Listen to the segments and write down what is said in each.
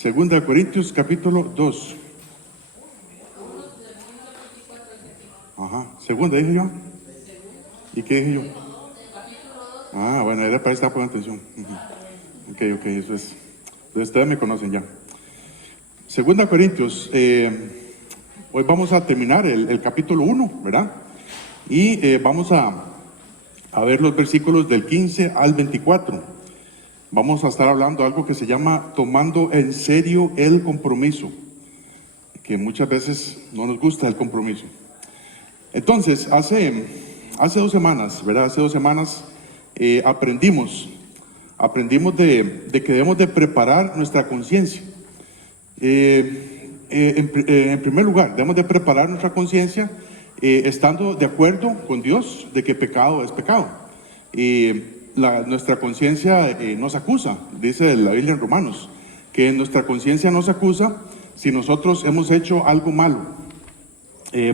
Segunda de Corintios, capítulo 2. Ajá, segunda dije yo. ¿Y qué dije yo? Ah, bueno, era para estar poniendo atención. Ok, eso es. Entonces ustedes me conocen ya. Segunda de Corintios, hoy vamos a terminar el capítulo 1, ¿verdad? Y vamos a ver los versículos del 15 al 24. Vamos a estar hablando de algo que se llama tomando en serio el compromiso, que muchas veces no nos gusta el compromiso. Entonces, hace 2 semanas, ¿verdad? Hace 2 semanas aprendimos de que debemos de preparar nuestra conciencia. En primer lugar, debemos de preparar nuestra conciencia estando de acuerdo con Dios de que pecado es pecado. Nuestra conciencia nos acusa, dice la Biblia en Romanos, que nuestra conciencia nos acusa si nosotros hemos hecho algo malo.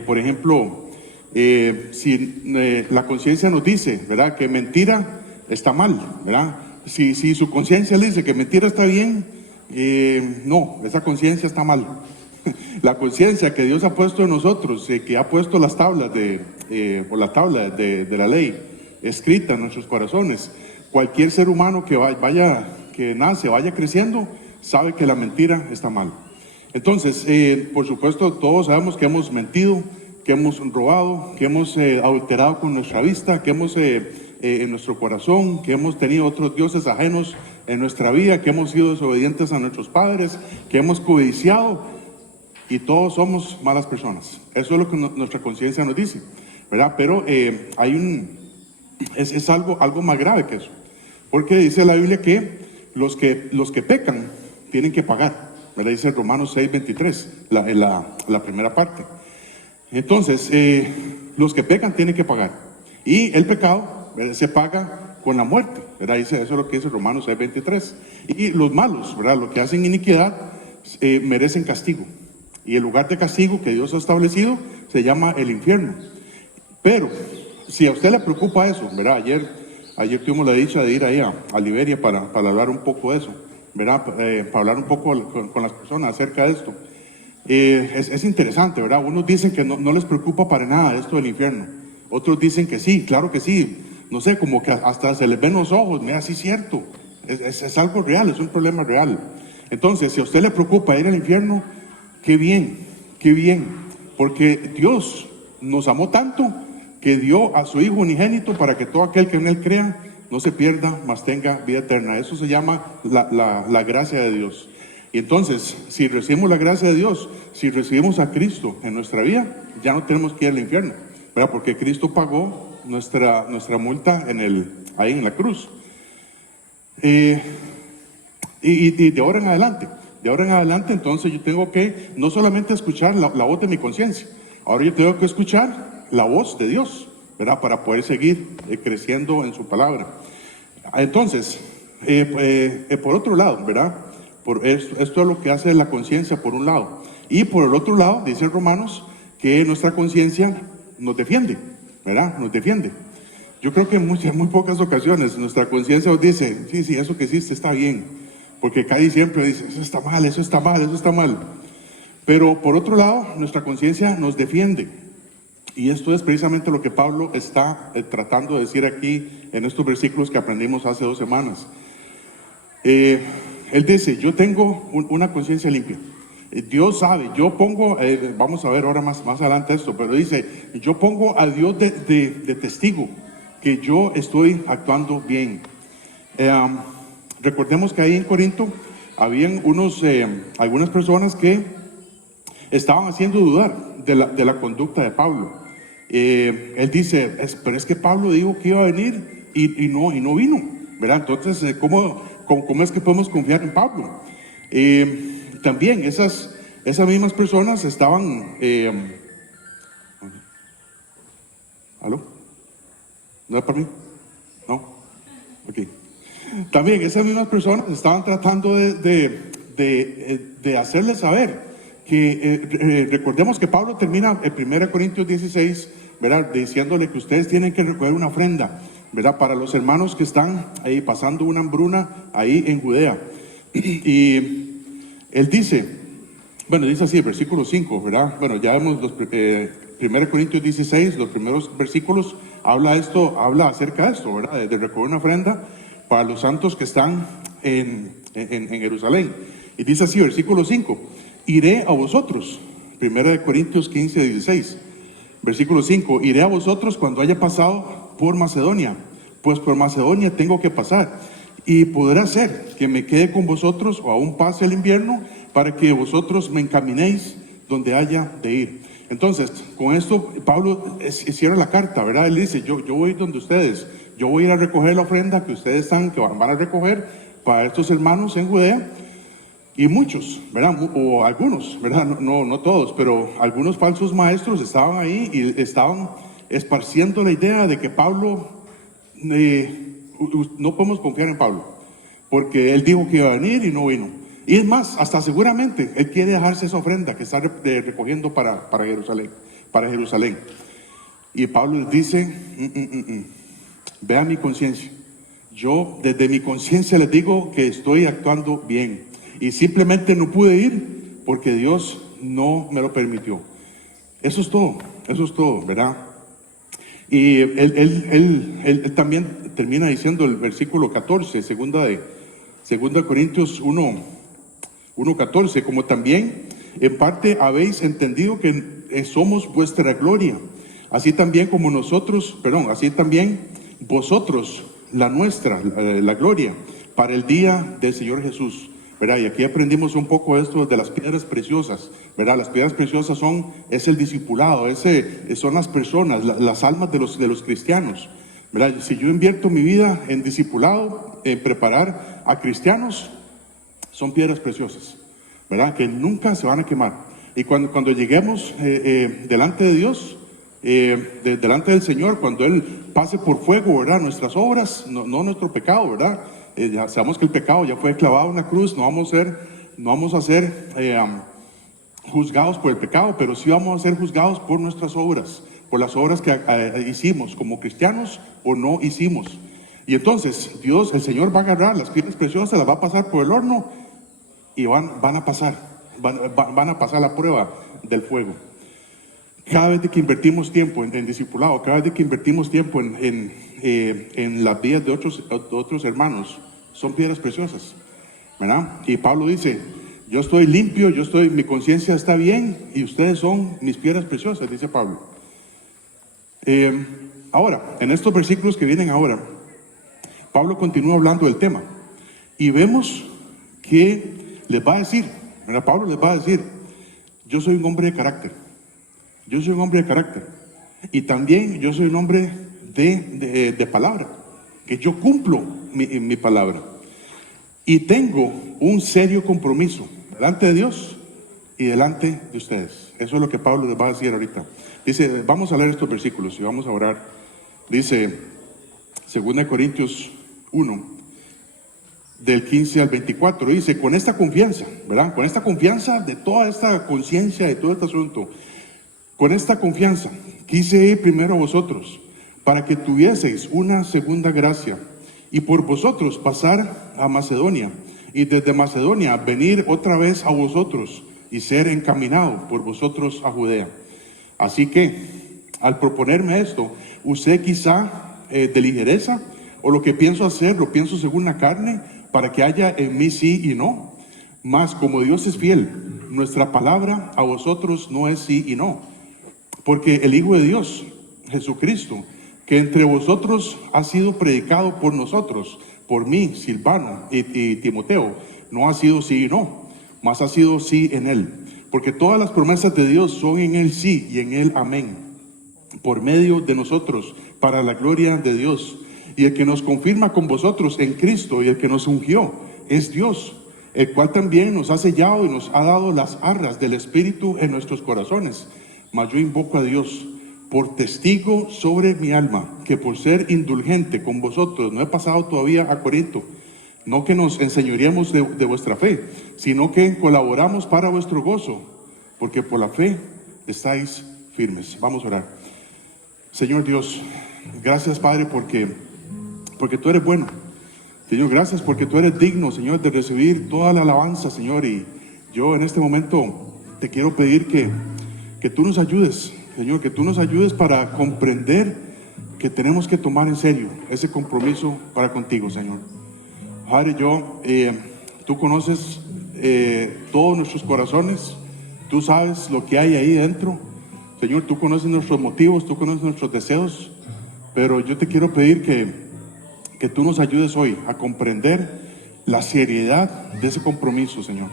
Por ejemplo, si la conciencia nos dice, ¿verdad?, que mentira está mal, ¿verdad? Si su conciencia le dice que mentira está bien, no, esa conciencia está mal. La conciencia que Dios ha puesto en nosotros, que ha puesto las tablas por la tabla de la ley escrita en nuestros corazones, cualquier ser humano que nace, vaya creciendo, sabe que la mentira está mal. Entonces, por supuesto, todos sabemos que hemos mentido, que hemos robado, que hemos adulterado con nuestra vista, que hemos en nuestro corazón, que hemos tenido otros dioses ajenos en nuestra vida, que hemos sido desobedientes a nuestros padres, que hemos codiciado, y todos somos malas personas. Eso es lo que nuestra conciencia nos dice, ¿verdad? Pero es algo más grave que eso, porque dice la Biblia que los que pecan tienen que pagar, ¿verdad? Dice Romanos 6:23, la primera parte. Entonces, los que pecan tienen que pagar, y el pecado, ¿verdad?, se paga con la muerte, ¿verdad? Eso es lo que dice Romanos 6:23. Y los malos, ¿verdad?, los que hacen iniquidad, merecen castigo, y el lugar de castigo que Dios ha establecido se llama el infierno. Pero si a usted le preocupa eso, ¿verdad? Ayer tuvimos la dicha de ir ahí a Liberia para hablar un poco de eso, ¿verdad? Para hablar un poco con las personas acerca de esto. Es interesante, ¿verdad? Unos dicen que no les preocupa para nada esto del infierno. Otros dicen que sí, claro que sí. No sé, como que hasta se les ven los ojos. Mira, sí es cierto. Es algo real, es un problema real. Entonces, si a usted le preocupa ir al infierno, qué bien, porque Dios nos amó tanto que dio a su Hijo unigénito para que todo aquel que en Él crea no se pierda, mas tenga vida eterna. Eso se llama la gracia de Dios. Y entonces, si recibimos la gracia de Dios, si recibimos a Cristo en nuestra vida, ya no tenemos que ir al infierno, ¿verdad? Porque Cristo pagó nuestra multa ahí en la cruz. Y de ahora en adelante, entonces yo tengo que no solamente escuchar la voz de mi conciencia, ahora yo tengo que escuchar la voz de Dios, ¿verdad?, para poder seguir creciendo en su palabra. Entonces, por otro lado, ¿verdad?, esto es lo que hace la conciencia por un lado, y por el otro lado, dice Romanos, que nuestra conciencia nos defiende, ¿verdad?, nos defiende. Yo creo que en muy pocas ocasiones nuestra conciencia nos dice, sí, eso que hiciste está bien, porque casi siempre dice, eso está mal. Pero por otro lado, nuestra conciencia nos defiende. Y esto es precisamente lo que Pablo está tratando de decir aquí en estos versículos que aprendimos hace 2 semanas. Él dice, yo tengo una conciencia limpia. Dios sabe, yo pongo, vamos a ver ahora más adelante esto, pero dice, yo pongo a Dios de testigo que yo estoy actuando bien. Recordemos que ahí en Corinto habían algunas personas que estaban haciendo dudar de la conducta de Pablo. Él dice, pero es que Pablo dijo que iba a venir y no vino, ¿verdad? Entonces, ¿cómo es que podemos confiar en Pablo? También esas mismas personas estaban... ¿Aló? ¿No es para mí? ¿No? Ok. También esas mismas personas estaban tratando de hacerles saber que recordemos que Pablo termina en 1 Corintios 16, ¿verdad?, diciéndole que ustedes tienen que recoger una ofrenda, ¿verdad?, para los hermanos que están ahí pasando una hambruna ahí en Judea. Y Él dice, bueno, dice así, versículo 5, ¿verdad? Bueno, ya vemos 1 Corintios 16, los primeros versículos, habla acerca de esto, ¿verdad? De recoger una ofrenda para los santos que están en Jerusalén. Y dice así, versículo 5, iré a vosotros, 1 Corintios 15, 16, versículo 5, iré a vosotros cuando haya pasado por Macedonia, pues por Macedonia tengo que pasar, y podrá ser que me quede con vosotros o aún pase el invierno, para que vosotros me encaminéis donde haya de ir. Entonces, con esto Pablo cierra la carta, ¿verdad? Él dice, yo voy donde ustedes, yo voy a ir a recoger la ofrenda que ustedes que van a recoger para estos hermanos en Judea. Y muchos, ¿verdad? O algunos, ¿verdad? No todos, pero algunos falsos maestros estaban ahí y estaban esparciendo la idea de que Pablo, no podemos confiar en Pablo, porque él dijo que iba a venir y no vino. Y es más, hasta seguramente él quiere dejarse esa ofrenda que está recogiendo para Jerusalén. Y Pablo les dice, vea mi conciencia. Yo desde mi conciencia les digo que estoy actuando bien. Y simplemente no pude ir porque Dios no me lo permitió. Eso es todo, ¿verdad? Y él también termina diciendo el versículo 14, segunda Corintios 1:14, como también en parte habéis entendido que somos vuestra gloria, así también vosotros la nuestra, la gloria, para el día del Señor Jesús. ¿Verdad? Y aquí aprendimos un poco esto de las piedras preciosas, ¿verdad? Las piedras preciosas es el discipulado, son las personas, las almas de los cristianos, ¿verdad? Si yo invierto mi vida en discipulado, en preparar a cristianos, son piedras preciosas, ¿verdad? Que nunca se van a quemar. Y cuando lleguemos delante de Dios, delante del Señor, cuando Él pase por fuego, ¿verdad? Nuestras obras, no nuestro pecado, ¿verdad? Ya sabemos que el pecado ya fue clavado en la cruz, no vamos a ser juzgados por el pecado, pero sí vamos a ser juzgados por nuestras obras, por las obras que hicimos como cristianos o no hicimos. Y entonces el Señor va a agarrar las piedras preciosas, las va a pasar por el horno y van a pasar la prueba del fuego. Cada vez que invertimos tiempo en discipulado, cada vez que invertimos tiempo en las vidas de otros hermanos, son piedras preciosas, ¿verdad? Y Pablo dice, yo estoy limpio, mi conciencia está bien y ustedes son mis piedras preciosas, dice Pablo. Ahora, en estos versículos que vienen ahora, Pablo continúa hablando del tema y vemos que les va a decir, ¿verdad? Pablo les va a decir, yo soy un hombre de carácter. Yo soy un hombre de carácter y también yo soy un hombre de palabra, que yo cumplo mi palabra y tengo un serio compromiso delante de Dios y delante de ustedes. Eso es lo que Pablo les va a decir ahorita. Dice, vamos a leer estos versículos y vamos a orar. Dice 2 Corintios 1 del 15 al 24, dice, con esta confianza, ¿verdad? Con esta confianza de toda esta conciencia, de todo este asunto, con esta confianza quise ir primero a vosotros, para que tuvieseis una segunda gracia, y por vosotros pasar a Macedonia, y desde Macedonia venir otra vez a vosotros, y ser encaminado por vosotros a Judea. Así que, al proponerme esto, usé quizá de ligereza, o lo que pienso hacer, lo pienso según la carne, para que haya en mí sí y no. Mas como Dios es fiel, nuestra palabra a vosotros no es sí y no. Porque el Hijo de Dios, Jesucristo, que entre vosotros ha sido predicado por nosotros, por mí, Silvano y Timoteo, no ha sido sí y no, mas ha sido sí en Él. Porque todas las promesas de Dios son en Él sí y en Él amén, por medio de nosotros, para la gloria de Dios. Y el que nos confirma con vosotros en Cristo y el que nos ungió es Dios, el cual también nos ha sellado y nos ha dado las arras del Espíritu en nuestros corazones. Mas yo invoco a Dios por testigo sobre mi alma, que por ser indulgente con vosotros no he pasado todavía a Corinto, no que nos enseñoreemos de vuestra fe, sino que colaboramos para vuestro gozo, porque por la fe estáis firmes. Vamos a orar. Señor Dios, gracias Padre porque tú eres bueno. Señor, gracias porque tú eres digno, Señor, de recibir toda la alabanza, Señor, y yo en este momento te quiero pedir que tú nos ayudes, Señor, que tú nos ayudes para comprender que tenemos que tomar en serio ese compromiso para contigo, Señor. Padre, tú conoces todos nuestros corazones, tú sabes lo que hay ahí dentro. Señor, tú conoces nuestros motivos, tú conoces nuestros deseos, pero yo te quiero pedir que tú nos ayudes hoy a comprender la seriedad de ese compromiso, Señor,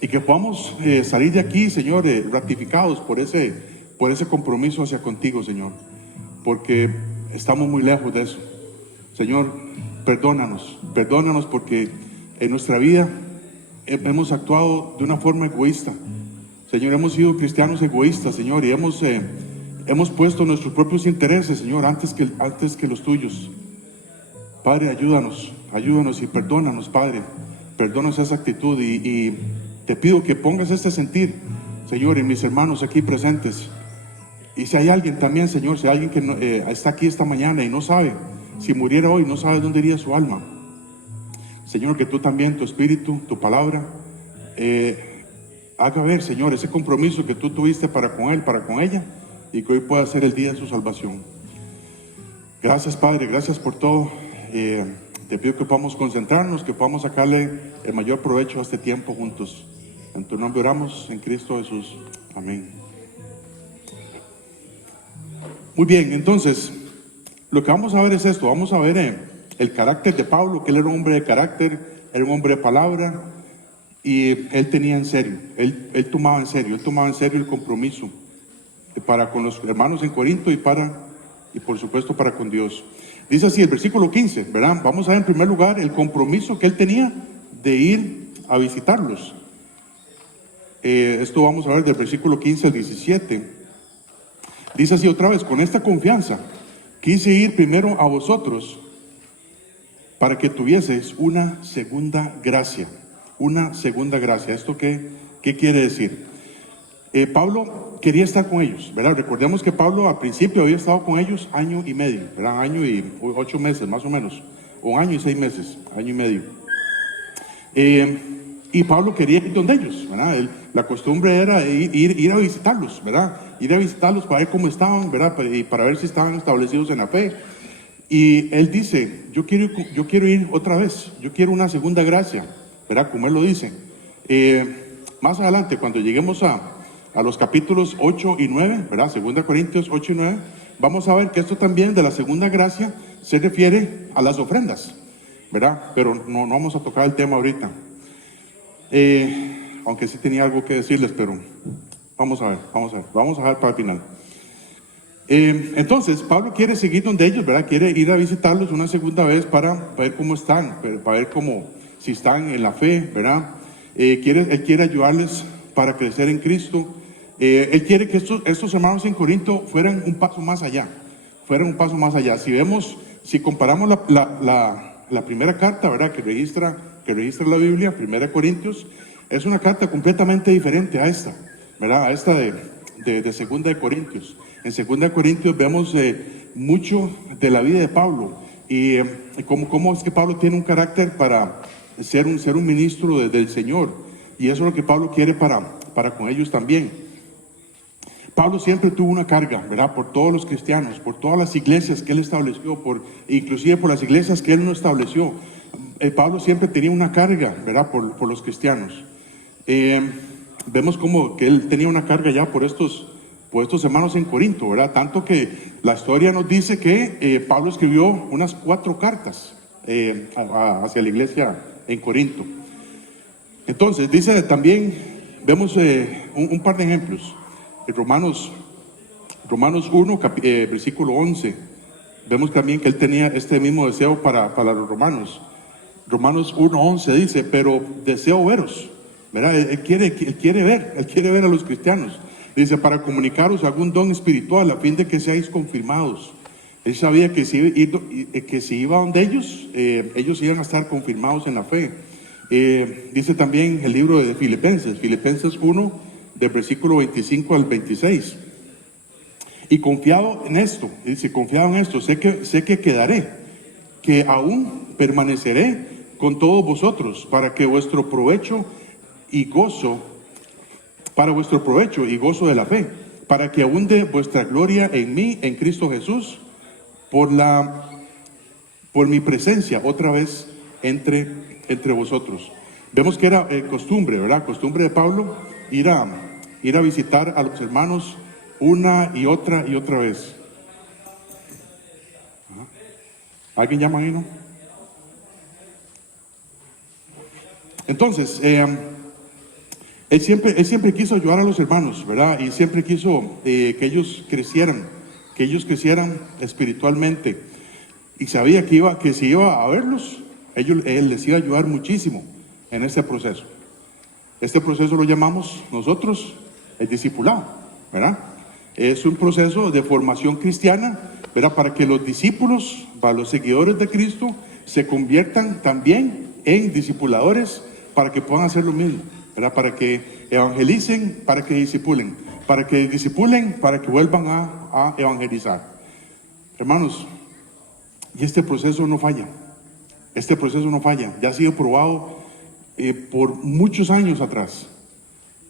y que podamos salir de aquí, Señor, ratificados por ese compromiso hacia contigo, Señor, porque estamos muy lejos de eso. Señor, perdónanos porque en nuestra vida hemos actuado de una forma egoísta. Señor, hemos sido cristianos egoístas, Señor, y hemos puesto nuestros propios intereses, Señor, antes que los tuyos. Padre, ayúdanos y perdónanos, Padre. Perdónanos esa actitud y te pido que pongas este sentir, Señor, en mis hermanos aquí presentes. Y si hay alguien también, Señor, si hay alguien que está aquí esta mañana y no sabe, si muriera hoy, no sabe dónde iría su alma. Señor, que tú también, tu espíritu, tu palabra, haga ver, Señor, ese compromiso que tú tuviste para con él, para con ella, y que hoy pueda ser el día de su salvación. Gracias, Padre, gracias por todo. Te pido que podamos concentrarnos, que podamos sacarle el mayor provecho a este tiempo juntos. En tu nombre oramos, en Cristo Jesús. Amén. Muy bien, entonces, lo que vamos a ver es esto. Vamos a ver el carácter de Pablo, que él era un hombre de carácter, era un hombre de palabra, y él tenía en serio, él tomaba en serio el compromiso para con los hermanos en Corinto y por supuesto para con Dios. Dice así el versículo 15, ¿verdad? Vamos a ver en primer lugar el compromiso que él tenía de ir a visitarlos. Esto vamos a ver del versículo 15 al 17. Dice así otra vez: con esta confianza quise ir primero a vosotros para que tuvieseis una segunda gracia. Una segunda gracia. ¿Esto qué quiere decir? Pablo quería estar con ellos, ¿verdad? Recordemos que Pablo al principio había estado con ellos año y medio, ¿verdad? Año y 8 meses más o menos, o año y 6 meses, año y medio. Y Pablo quería ir donde ellos, ¿verdad? La costumbre era ir a visitarlos, ¿verdad? Ir a visitarlos para ver cómo estaban, ¿verdad? Y para ver si estaban establecidos en la fe. Y él dice: yo quiero ir otra vez, yo quiero una segunda gracia, ¿verdad? Como él lo dice. Más adelante, cuando lleguemos a los capítulos 8 y 9, ¿verdad? 2 Corintios 8 y 9, vamos a ver que esto también de la segunda gracia se refiere a las ofrendas, ¿verdad? Pero no vamos a tocar el tema ahorita. Aunque sí tenía algo que decirles, pero vamos a dejar para el final. Entonces, Pablo quiere seguir donde ellos, ¿verdad? Quiere ir a visitarlos una segunda vez para ver cómo están, para ver si están en la fe, ¿verdad? Él quiere ayudarles para crecer en Cristo. Él quiere que estos hermanos en Corinto fueran un paso más allá. Si comparamos la primera carta, ¿verdad? que registra la Biblia, 1 Corintios, es una carta completamente diferente a esta, ¿verdad? A esta de 2 Corintios. En 2 Corintios vemos mucho de la vida de Pablo y cómo es que Pablo tiene un carácter para ser un ministro del Señor, y eso es lo que Pablo quiere para con ellos también. Pablo siempre tuvo una carga, ¿verdad? Por todos los cristianos, por todas las iglesias que él estableció, inclusive por las iglesias que él no estableció. Pablo siempre tenía una carga, ¿verdad? Por los cristianos. Vemos como que él tenía una carga ya por estos hermanos en Corinto, ¿verdad? Tanto que la historia nos dice que Pablo escribió unas 4 cartas hacia la iglesia en Corinto. Entonces, dice también, vemos un par de ejemplos. En Romanos 1, versículo 11, vemos también que él tenía este mismo deseo para los romanos. Romanos 1:11 dice: pero deseo veros, ¿verdad? Él quiere ver a los cristianos. Dice: para comunicaros algún don espiritual a fin de que seáis confirmados. Él sabía que si iba donde ellos iban a estar confirmados en la fe. Dice también el libro de Filipenses 1, del versículo 25 al 26. Y confiado en esto, sé que quedaré, que aún permaneceré con todos vosotros, para que vuestro provecho y gozo para vuestro provecho y gozo de la fe, para que abunde vuestra gloria en mí, en Cristo Jesús, por mi presencia otra vez entre vosotros. Vemos que era costumbre, ¿verdad? Costumbre de Pablo ir a visitar a los hermanos una y otra vez. ¿Alguien llama ahí, no? Entonces, él siempre quiso ayudar a los hermanos, ¿verdad? Y siempre quiso que ellos crecieran espiritualmente. Y sabía que si iba a verlos, él les iba a ayudar muchísimo en este proceso. Este proceso lo llamamos nosotros el discipulado, ¿verdad? Es un proceso de formación cristiana, ¿verdad? Para que los discípulos, para los seguidores de Cristo, se conviertan también en discipuladores, para que puedan hacer lo mismo, ¿verdad? Para que evangelicen, para que discipulen, para que vuelvan a evangelizar. Hermanos, y este proceso no falla. Este proceso no falla. Ya ha sido probado por muchos años atrás.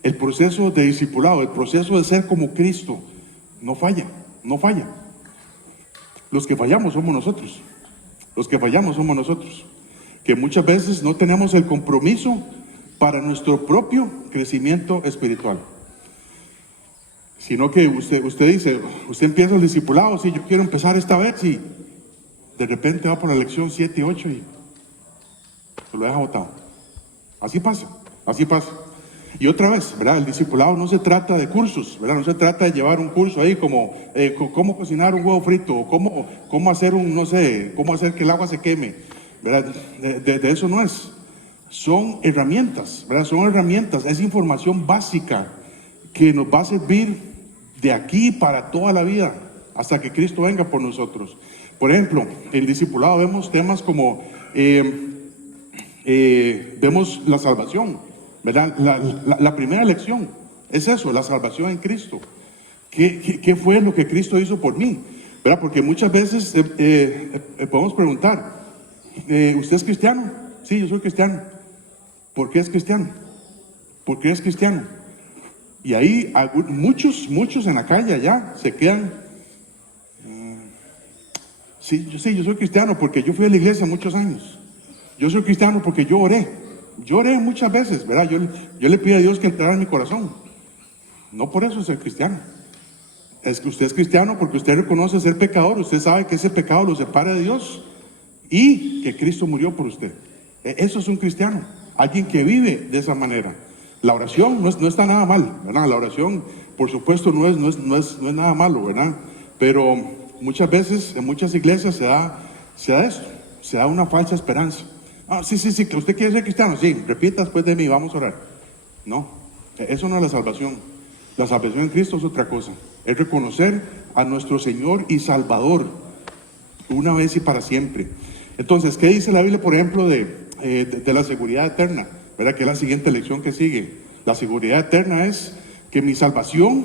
El proceso de discipulado, el proceso de ser como Cristo, no falla, no falla. Los que fallamos somos nosotros. Los que fallamos somos nosotros. Que muchas veces no tenemos el compromiso para nuestro propio crecimiento espiritual. Sino que usted dice, usted empieza el discipulado, sí, yo quiero empezar esta vez, y de repente va por la lección 7 y 8 y se lo deja botado. Así pasa. Y otra vez, ¿verdad? El discipulado no se trata de cursos, ¿verdad? No se trata de llevar un curso ahí como cómo cocinar un huevo frito, o cómo hacer cómo hacer que el agua se queme, ¿verdad? De eso no es. Son herramientas, ¿verdad? Son herramientas, es información básica que nos va a servir de aquí para toda la vida, hasta que Cristo venga por nosotros. Por ejemplo, en el discipulado vemos temas como, vemos la salvación, ¿verdad? La primera lección es eso, la salvación en Cristo. ¿Qué fue lo que Cristo hizo por mí? ¿Verdad? Porque muchas veces podemos preguntar, ¿usted es cristiano? Sí, yo soy cristiano. ¿Por qué es cristiano? ¿Por qué es cristiano? Y ahí muchos en la calle allá se quedan. Sí, yo soy cristiano porque yo fui a la iglesia muchos años. Yo soy cristiano porque yo oré muchas veces, ¿verdad? Yo le pido a Dios que entrara en mi corazón. No por eso soy cristiano. Es que usted es cristiano porque usted reconoce ser pecador. Usted sabe que ese pecado lo separa de Dios y que Cristo murió por usted. Eso es un cristiano, alguien que vive de esa manera. La oración no está nada mal, ¿verdad? La oración, por supuesto, no es nada malo, ¿verdad? Pero muchas veces en muchas iglesias se da esto, se da una falsa esperanza. Sí, que usted quiere ser cristiano, sí, repita después de mí, vamos a orar. No, eso no es la salvación. La salvación en Cristo es otra cosa. Es reconocer a nuestro Señor y Salvador una vez y para siempre. Entonces, ¿qué dice la Biblia, por ejemplo, de la seguridad eterna? ¿Verdad? Que es la siguiente lección que sigue. La seguridad eterna es que mi salvación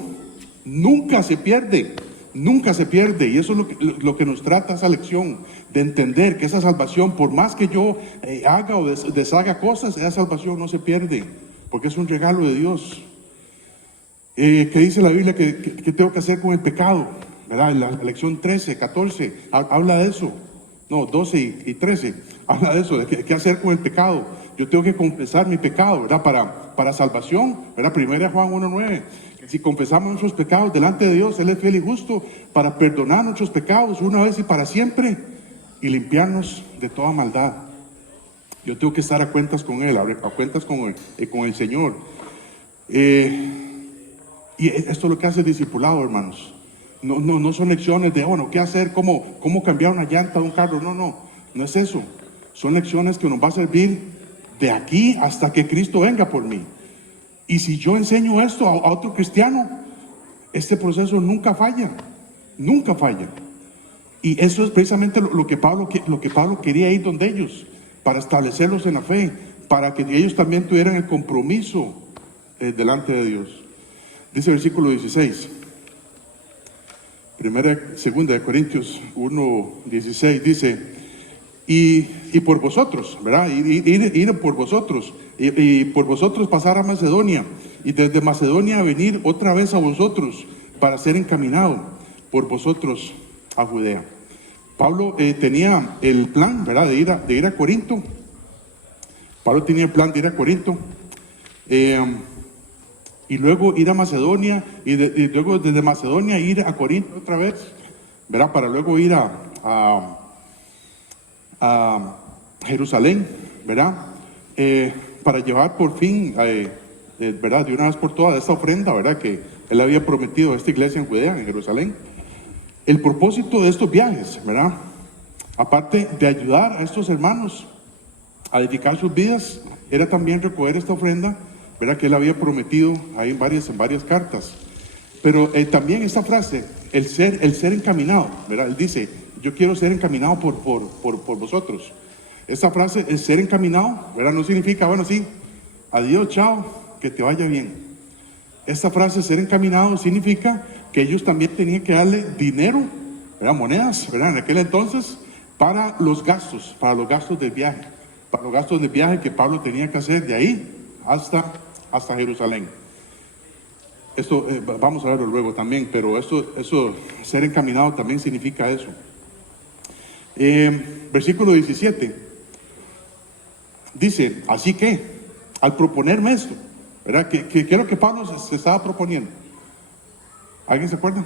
nunca se pierde. Nunca se pierde, y eso es lo que nos trata esa lección, de entender que esa salvación, por más que yo haga o deshaga cosas, esa salvación no se pierde, porque es un regalo de Dios. ¿Qué dice la Biblia que tengo que hacer con el pecado? ¿Verdad? En la lección 13, 14, habla de eso. No, 12 y 13, habla de eso, de qué hacer con el pecado. Yo tengo que confesar mi pecado, ¿verdad? Para salvación, ¿verdad? 1 Juan 1:9. Si confesamos nuestros pecados delante de Dios, Él es fiel y justo para perdonar nuestros pecados una vez y para siempre y limpiarnos de toda maldad. Yo tengo que estar a cuentas con Él, a cuentas con el Señor. Y esto es lo que hace el discipulado, hermanos. No son lecciones de, ¿qué hacer? ¿Cómo cambiar una llanta de un carro? No es eso. Son lecciones que nos va a servir de aquí hasta que Cristo venga por mí. Y si yo enseño esto a otro cristiano, este proceso nunca falla, nunca falla. Y eso es precisamente lo que Pablo quería ir donde ellos, para establecerlos en la fe, para que ellos también tuvieran el compromiso delante de Dios. Dice el versículo 16, segunda de Corintios 1:16, dice, y por vosotros, ¿verdad? Ir por vosotros, y por vosotros pasar a Macedonia, y desde Macedonia venir otra vez a vosotros para ser encaminado por vosotros a Judea. Pablo tenía el plan, ¿verdad?, de ir a Corinto. Pablo tenía el plan de ir a Corinto y luego ir a Macedonia y luego desde Macedonia ir a Corinto otra vez, ¿verdad?, para luego ir a Jerusalén, ¿verdad?, para llevar por fin, ¿verdad?, de una vez por todas esta ofrenda, ¿verdad?, que él había prometido a esta iglesia en Judea, en Jerusalén. El propósito de estos viajes, ¿verdad?, aparte de ayudar a estos hermanos a edificar sus vidas, era también recoger esta ofrenda, ¿verdad?, que él había prometido ahí en varias cartas. Pero también esta frase, el ser encaminado, ¿verdad?, él dice, yo quiero ser encaminado por vosotros. Esta frase, el ser encaminado, ¿verdad?, no significa, bueno, sí, adiós, chao, que te vaya bien. Esta frase, ser encaminado, significa que ellos también tenían que darle dinero, ¿verdad?, monedas, ¿verdad?, en aquel entonces, para los gastos del viaje, que Pablo tenía que hacer de ahí hasta Jerusalén. Esto vamos a verlo luego también, pero eso, ser encaminado también significa eso. Versículo 17, dice, así que, al proponerme esto, ¿verdad?, ¿qué es lo que Pablo se estaba proponiendo? ¿Alguien se acuerda?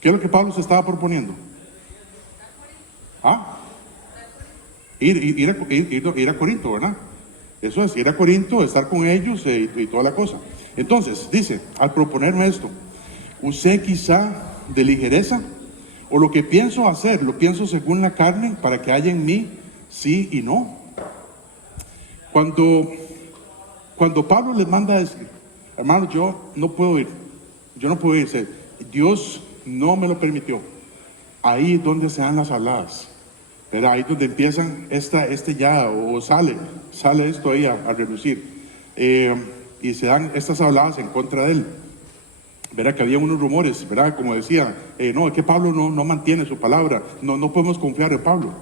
¿Qué es lo que Pablo se estaba proponiendo? Ir a Corinto, ¿verdad? Eso es, ir a Corinto, estar con ellos y toda la cosa. Entonces, dice, al proponerme esto, usé quizá de ligereza, o lo que pienso hacer, lo pienso según la carne, para que haya en mí sí y no. Cuando Pablo les manda a decir, hermano, yo no puedo ir, Dios no me lo permitió. Ahí es donde se dan las habladas, ¿verdad? Ahí es donde empiezan sale esto ahí a relucir, y se dan estas habladas en contra de él, ¿verdad? Que había unos rumores, ¿verdad? Como decía, no, es que Pablo no mantiene su palabra, no podemos confiar en Pablo.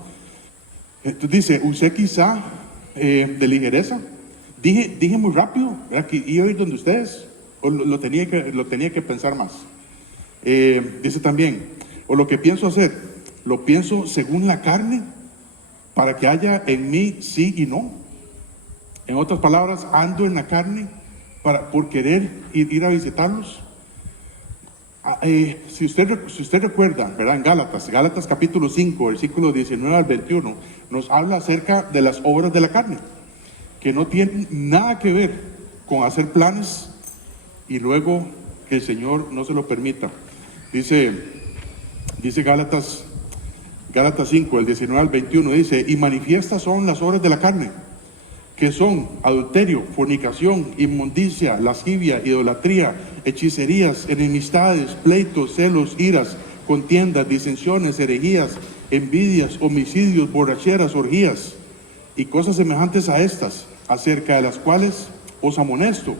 Entonces dice, usé quizá de ligereza, dije muy rápido, ¿verdad?, que iba a ir donde ustedes, o lo tenía que pensar más. Dice también, o lo que pienso hacer, lo pienso según la carne, para que haya en mí sí y no. En otras palabras, ando en la carne por querer ir a visitarlos. Si usted recuerda, ¿verdad?, en Gálatas capítulo 5, versículos 19 al 21, nos habla acerca de las obras de la carne, que no tienen nada que ver con hacer planes y luego que el Señor no se lo permita. Dice Gálatas 5, el 19 al 21, dice, y manifiestas son las obras de la carne, que son adulterio, fornicación, inmundicia, lascivia, idolatría, hechicerías, enemistades, pleitos, celos, iras, contiendas, disensiones, herejías, envidias, homicidios, borracheras, orgías y cosas semejantes a estas, acerca de las cuales os amonesto,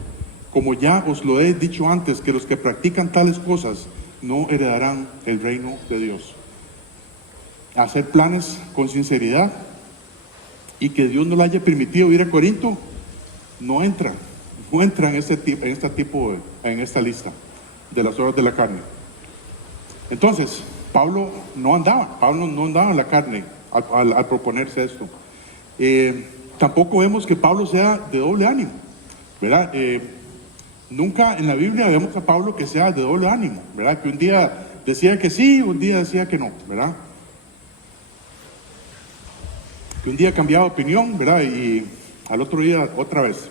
como ya os lo he dicho antes, que los que practican tales cosas no heredarán el reino de Dios. Hacer planes con sinceridad y que Dios no le haya permitido ir a Corinto, no entra en esta lista de las obras de la carne. Entonces, Pablo no andaba en la carne al proponerse esto. Tampoco vemos que Pablo sea de doble ánimo, ¿verdad? Nunca en la Biblia vemos a Pablo que sea de doble ánimo, ¿verdad? Que un día decía que sí, un día decía que no, ¿verdad? Que un día cambiaba de opinión, ¿verdad? Y al otro día otra vez.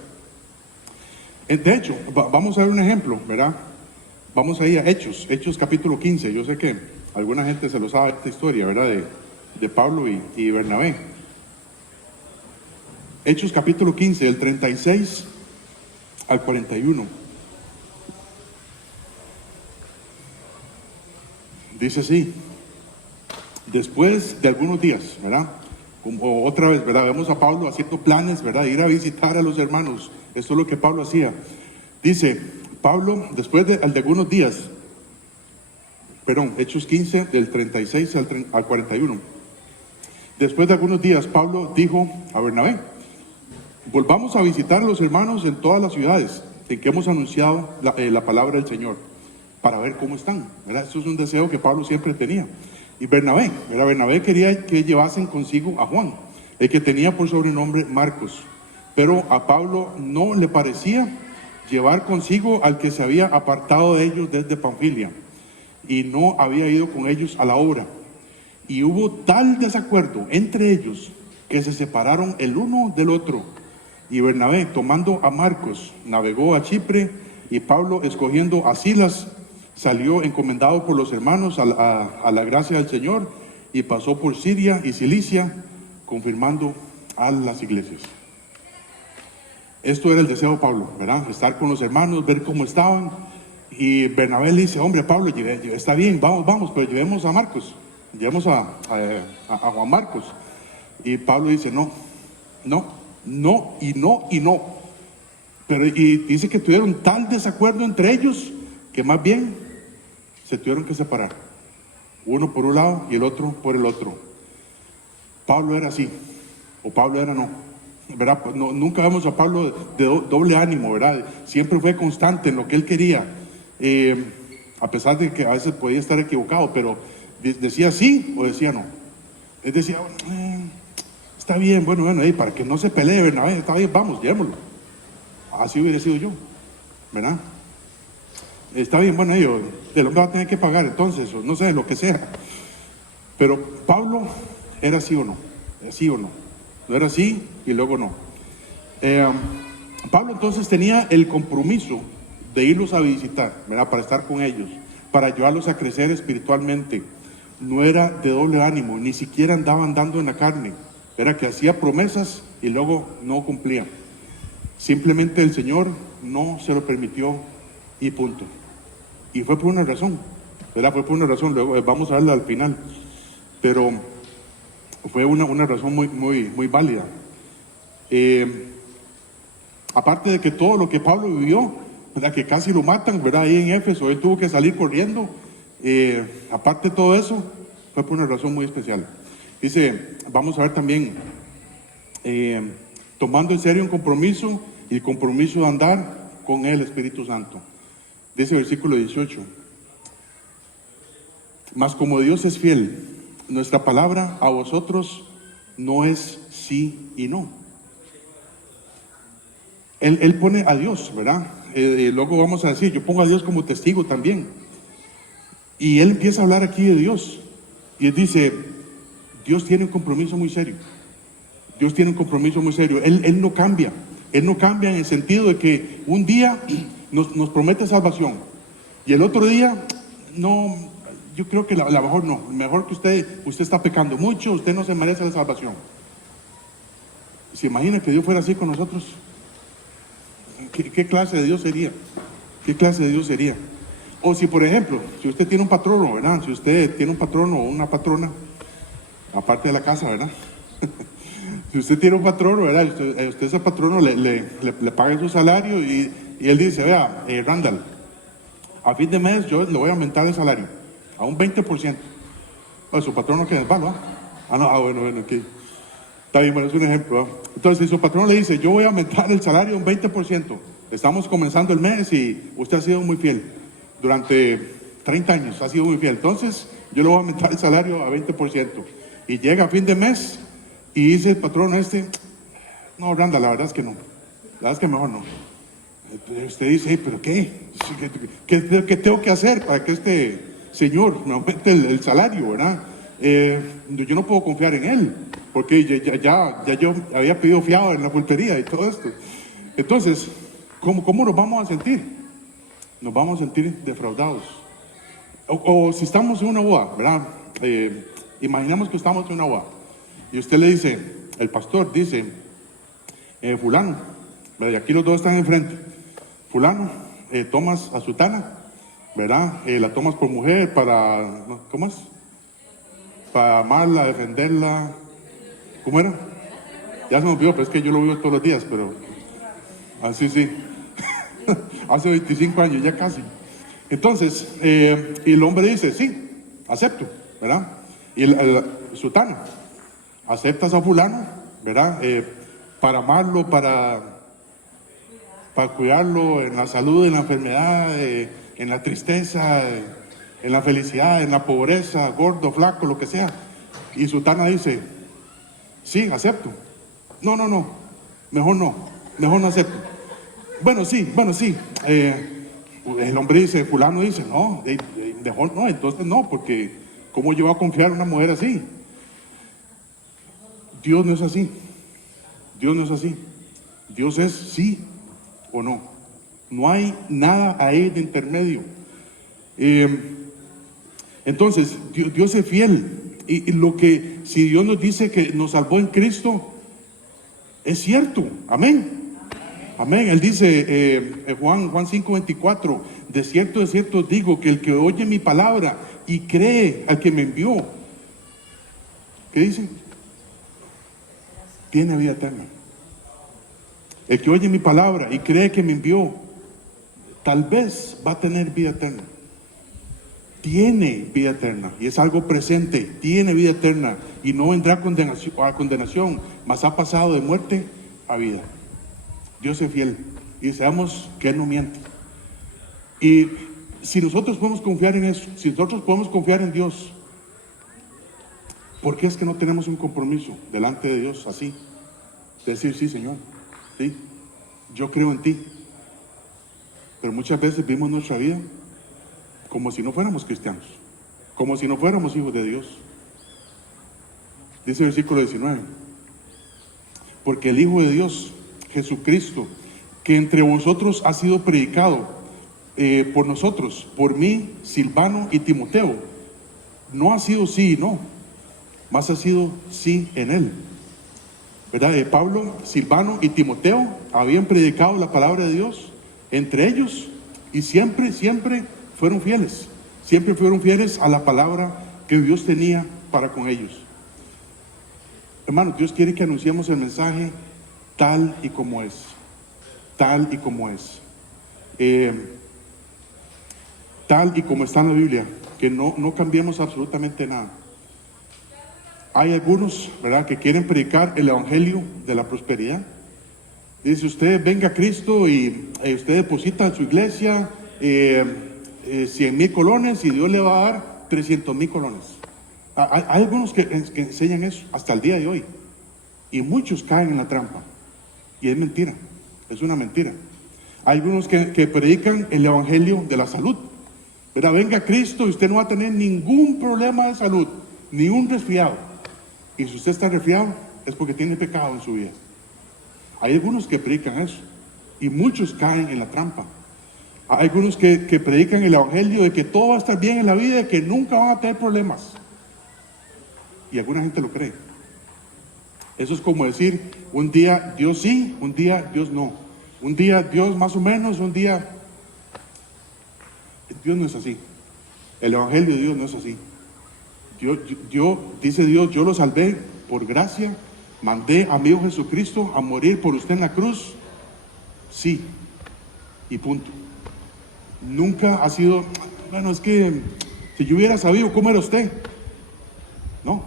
De hecho, vamos a ver un ejemplo, ¿verdad? Vamos a ir a Hechos capítulo 15. Yo sé que alguna gente se lo sabe esta historia, ¿verdad? De Pablo y Bernabé. Hechos capítulo 15, del 36 al 41. Dice así, después de algunos días, ¿verdad? Como otra vez, ¿verdad? Vemos a Pablo haciendo planes, ¿verdad? De ir a visitar a los hermanos. Esto es lo que Pablo hacía. Dice, Pablo, después de algunos días, Hechos 15, del 36 al 41. Después de algunos días, Pablo dijo a Bernabé, volvamos a visitar a los hermanos en todas las ciudades, en que hemos anunciado la palabra del Señor, para ver cómo están, ¿verdad? Eso es un deseo que Pablo siempre tenía. Y Bernabé, ¿verdad? Bernabé quería que llevasen consigo a Juan, el que tenía por sobrenombre Marcos, pero a Pablo no le parecía llevar consigo al que se había apartado de ellos desde Panfilia y no había ido con ellos a la obra. Y hubo tal desacuerdo entre ellos que se separaron el uno del otro. Y Bernabé, tomando a Marcos, navegó a Chipre, y Pablo, escogiendo a Silas, salió encomendado por los hermanos a la gracia del Señor, y pasó por Siria y Cilicia, confirmando a las iglesias. Esto era el deseo de Pablo, ¿verdad? Estar con los hermanos, ver cómo estaban. Y Bernabé le dice, hombre, Pablo, está bien, vamos, pero llevemos a Marcos, llevemos a Juan Marcos. Y Pablo dice, no, y no. Pero y dice que tuvieron tal desacuerdo entre ellos que más bien se tuvieron que separar. Uno por un lado y el otro por el otro. Pablo era así, o Pablo era no, ¿verdad? No, nunca vemos a Pablo de doble ánimo, ¿verdad? Siempre fue constante en lo que él quería, a pesar de que a veces podía estar equivocado, pero decía sí o decía no. Él decía, está bien, bueno, para que no se pelee, ¿verdad? Está bien, vamos, llevémoslo. Así hubiera sido yo, ¿verdad? Está bien, bueno, el hombre va a tener que pagar entonces, o no sé, lo que sea. Pero Pablo era sí o no, no era sí y luego no. Pablo entonces tenía el compromiso de irlos a visitar, ¿verdad? Para estar con ellos, para ayudarlos a crecer espiritualmente. No era de doble ánimo, ni siquiera andaba andando en la carne. Era que hacía promesas y luego no cumplía. Simplemente el Señor no se lo permitió y punto. Y fue por una razón, ¿verdad? Fue por una razón, luego vamos a verla al final. Pero fue una razón muy válida. Aparte de que todo lo que Pablo vivió, ¿verdad? Que casi lo matan, ¿verdad? Ahí en Éfeso, él tuvo que salir corriendo. Aparte de todo eso, fue por una razón muy especial. Dice, vamos a ver también, tomando en serio un compromiso, y el compromiso de andar con el Espíritu Santo. Dice el versículo 18, mas como Dios es fiel, nuestra palabra a vosotros no es sí y no. Él pone a Dios, ¿verdad? Luego vamos a decir, yo pongo a Dios como testigo también. Y él empieza a hablar aquí de Dios. Y él dice, Dios tiene un compromiso muy serio. Dios tiene un compromiso muy serio. Él no cambia. Él no cambia en el sentido de que un día nos promete salvación. Y el otro día, no, yo creo que la mejor no. Mejor que usted está pecando mucho, usted no se merece la salvación. ¿Se imagina que Dios fuera así con nosotros? ¿Qué clase de Dios sería? ¿Qué clase de Dios sería? O si, por ejemplo, si usted tiene un patrono, ¿verdad? Si usted tiene un patrono o una patrona, aparte de la casa, ¿verdad? Si usted tiene un patrono, ¿verdad? Usted ese patrono le paga su salario y él dice, vea, Randall, a fin de mes yo le voy a aumentar el salario a un 20%. Pues su patrono que es malo, bueno, aquí. Está bien, bueno, es un ejemplo, ¿no? Entonces, si su patrón le dice, yo voy a aumentar el salario un 20%, estamos comenzando el mes y usted ha sido muy fiel, durante 30 años ha sido muy fiel, entonces yo le voy a aumentar el salario a 20%, y llega a fin de mes, y dice el patrón no, Randa, la verdad es que no, la verdad es que mejor no. Usted dice, pero ¿qué tengo que hacer para que este señor me aumente el salario, verdad? Yo no puedo confiar en él, porque ya yo había pedido fiado en la pulpería y todo esto. Entonces, ¿cómo nos vamos a sentir? Nos vamos a sentir defraudados. O si estamos en una boda, ¿verdad? Imaginemos que estamos en una boda y usted le dice, el pastor dice, fulano, ¿verdad? Y aquí los dos están enfrente. Fulano, tomas a Sutana, ¿verdad? La tomas por mujer para, ¿cómo es? Para amarla, defenderla. ¿Cómo era? Ya se me olvidó, pero es que yo lo vivo todos los días, pero así sí. Hace 25 años, ya casi. Entonces, y el hombre dice, sí, acepto, ¿verdad? Y el Sutana, aceptas a fulano, ¿verdad? Para amarlo, para para cuidarlo en la salud, en la enfermedad, en la tristeza, en la felicidad, en la pobreza, gordo, flaco, lo que sea. Y Sutana dice, sí, acepto. No, mejor no acepto. Bueno, sí. El hombre dice, fulano dice, no, mejor no, entonces no, porque ¿cómo yo voy a confiar en una mujer así? Dios no es así. Dios es sí o no. No hay nada ahí de intermedio. Entonces, Dios es fiel. Y lo que, si Dios nos dice que nos salvó en Cristo, es cierto. Amén. Amén. Él dice, Juan 5:24, de cierto os digo que el que oye mi palabra y cree al que me envió, ¿qué dice? Tiene vida eterna. El que oye mi palabra y cree que me envió, tal vez va a tener vida eterna. Tiene vida eterna, y es algo presente. Tiene vida eterna y no vendrá a condenación, mas ha pasado de muerte a vida. Dios es fiel y sabemos que Él no miente. Y si nosotros podemos confiar en eso, si nosotros podemos confiar en Dios, ¿por qué es que no tenemos un compromiso delante de Dios así? Decir, sí, Señor, sí, yo creo en ti. Pero muchas veces vivimos nuestra vida como si no fuéramos cristianos, como si no fuéramos hijos de Dios. Dice el versículo 19, porque el Hijo de Dios, Jesucristo, que entre vosotros ha sido predicado por nosotros, por mí, Silvano y Timoteo, no ha sido sí y no, más ha sido sí en Él. ¿Verdad? Pablo, Silvano y Timoteo habían predicado la palabra de Dios entre ellos y siempre fueron fieles. Siempre fueron fieles a la palabra que Dios tenía para con ellos. Hermanos, Dios quiere que anunciemos el mensaje tal y como es. Tal y como es. Tal y como está en la Biblia. Que no cambiemos absolutamente nada. Hay algunos, ¿verdad?, que quieren predicar el evangelio de la prosperidad. Dice, usted venga a Cristo y usted deposita en su iglesia 100,000 colones y Dios le va a dar 300,000 colones. Hay algunos que enseñan eso hasta el día de hoy. Y muchos caen en la trampa. Y es mentira, es una mentira. Hay algunos que predican el evangelio de la salud. ¿Verdad? Venga a Cristo y usted no va a tener ningún problema de salud, ni un resfriado. Y si usted está resfriado, es porque tiene pecado en su vida. Hay algunos que predican eso. Y muchos caen en la trampa. Hay algunos que predican el evangelio de que todo va a estar bien en la vida y que nunca van a tener problemas. Y alguna gente lo cree. Eso es como decir, un día Dios sí, un día Dios no. Un día Dios más o menos, un día... Dios no es así. El evangelio de Dios no es así. Dice Dios, yo lo salvé por gracia, mandé a mi Hijo Jesucristo a morir por usted en la cruz, sí, y punto. Nunca ha sido, bueno, es que si yo hubiera sabido cómo era usted, no,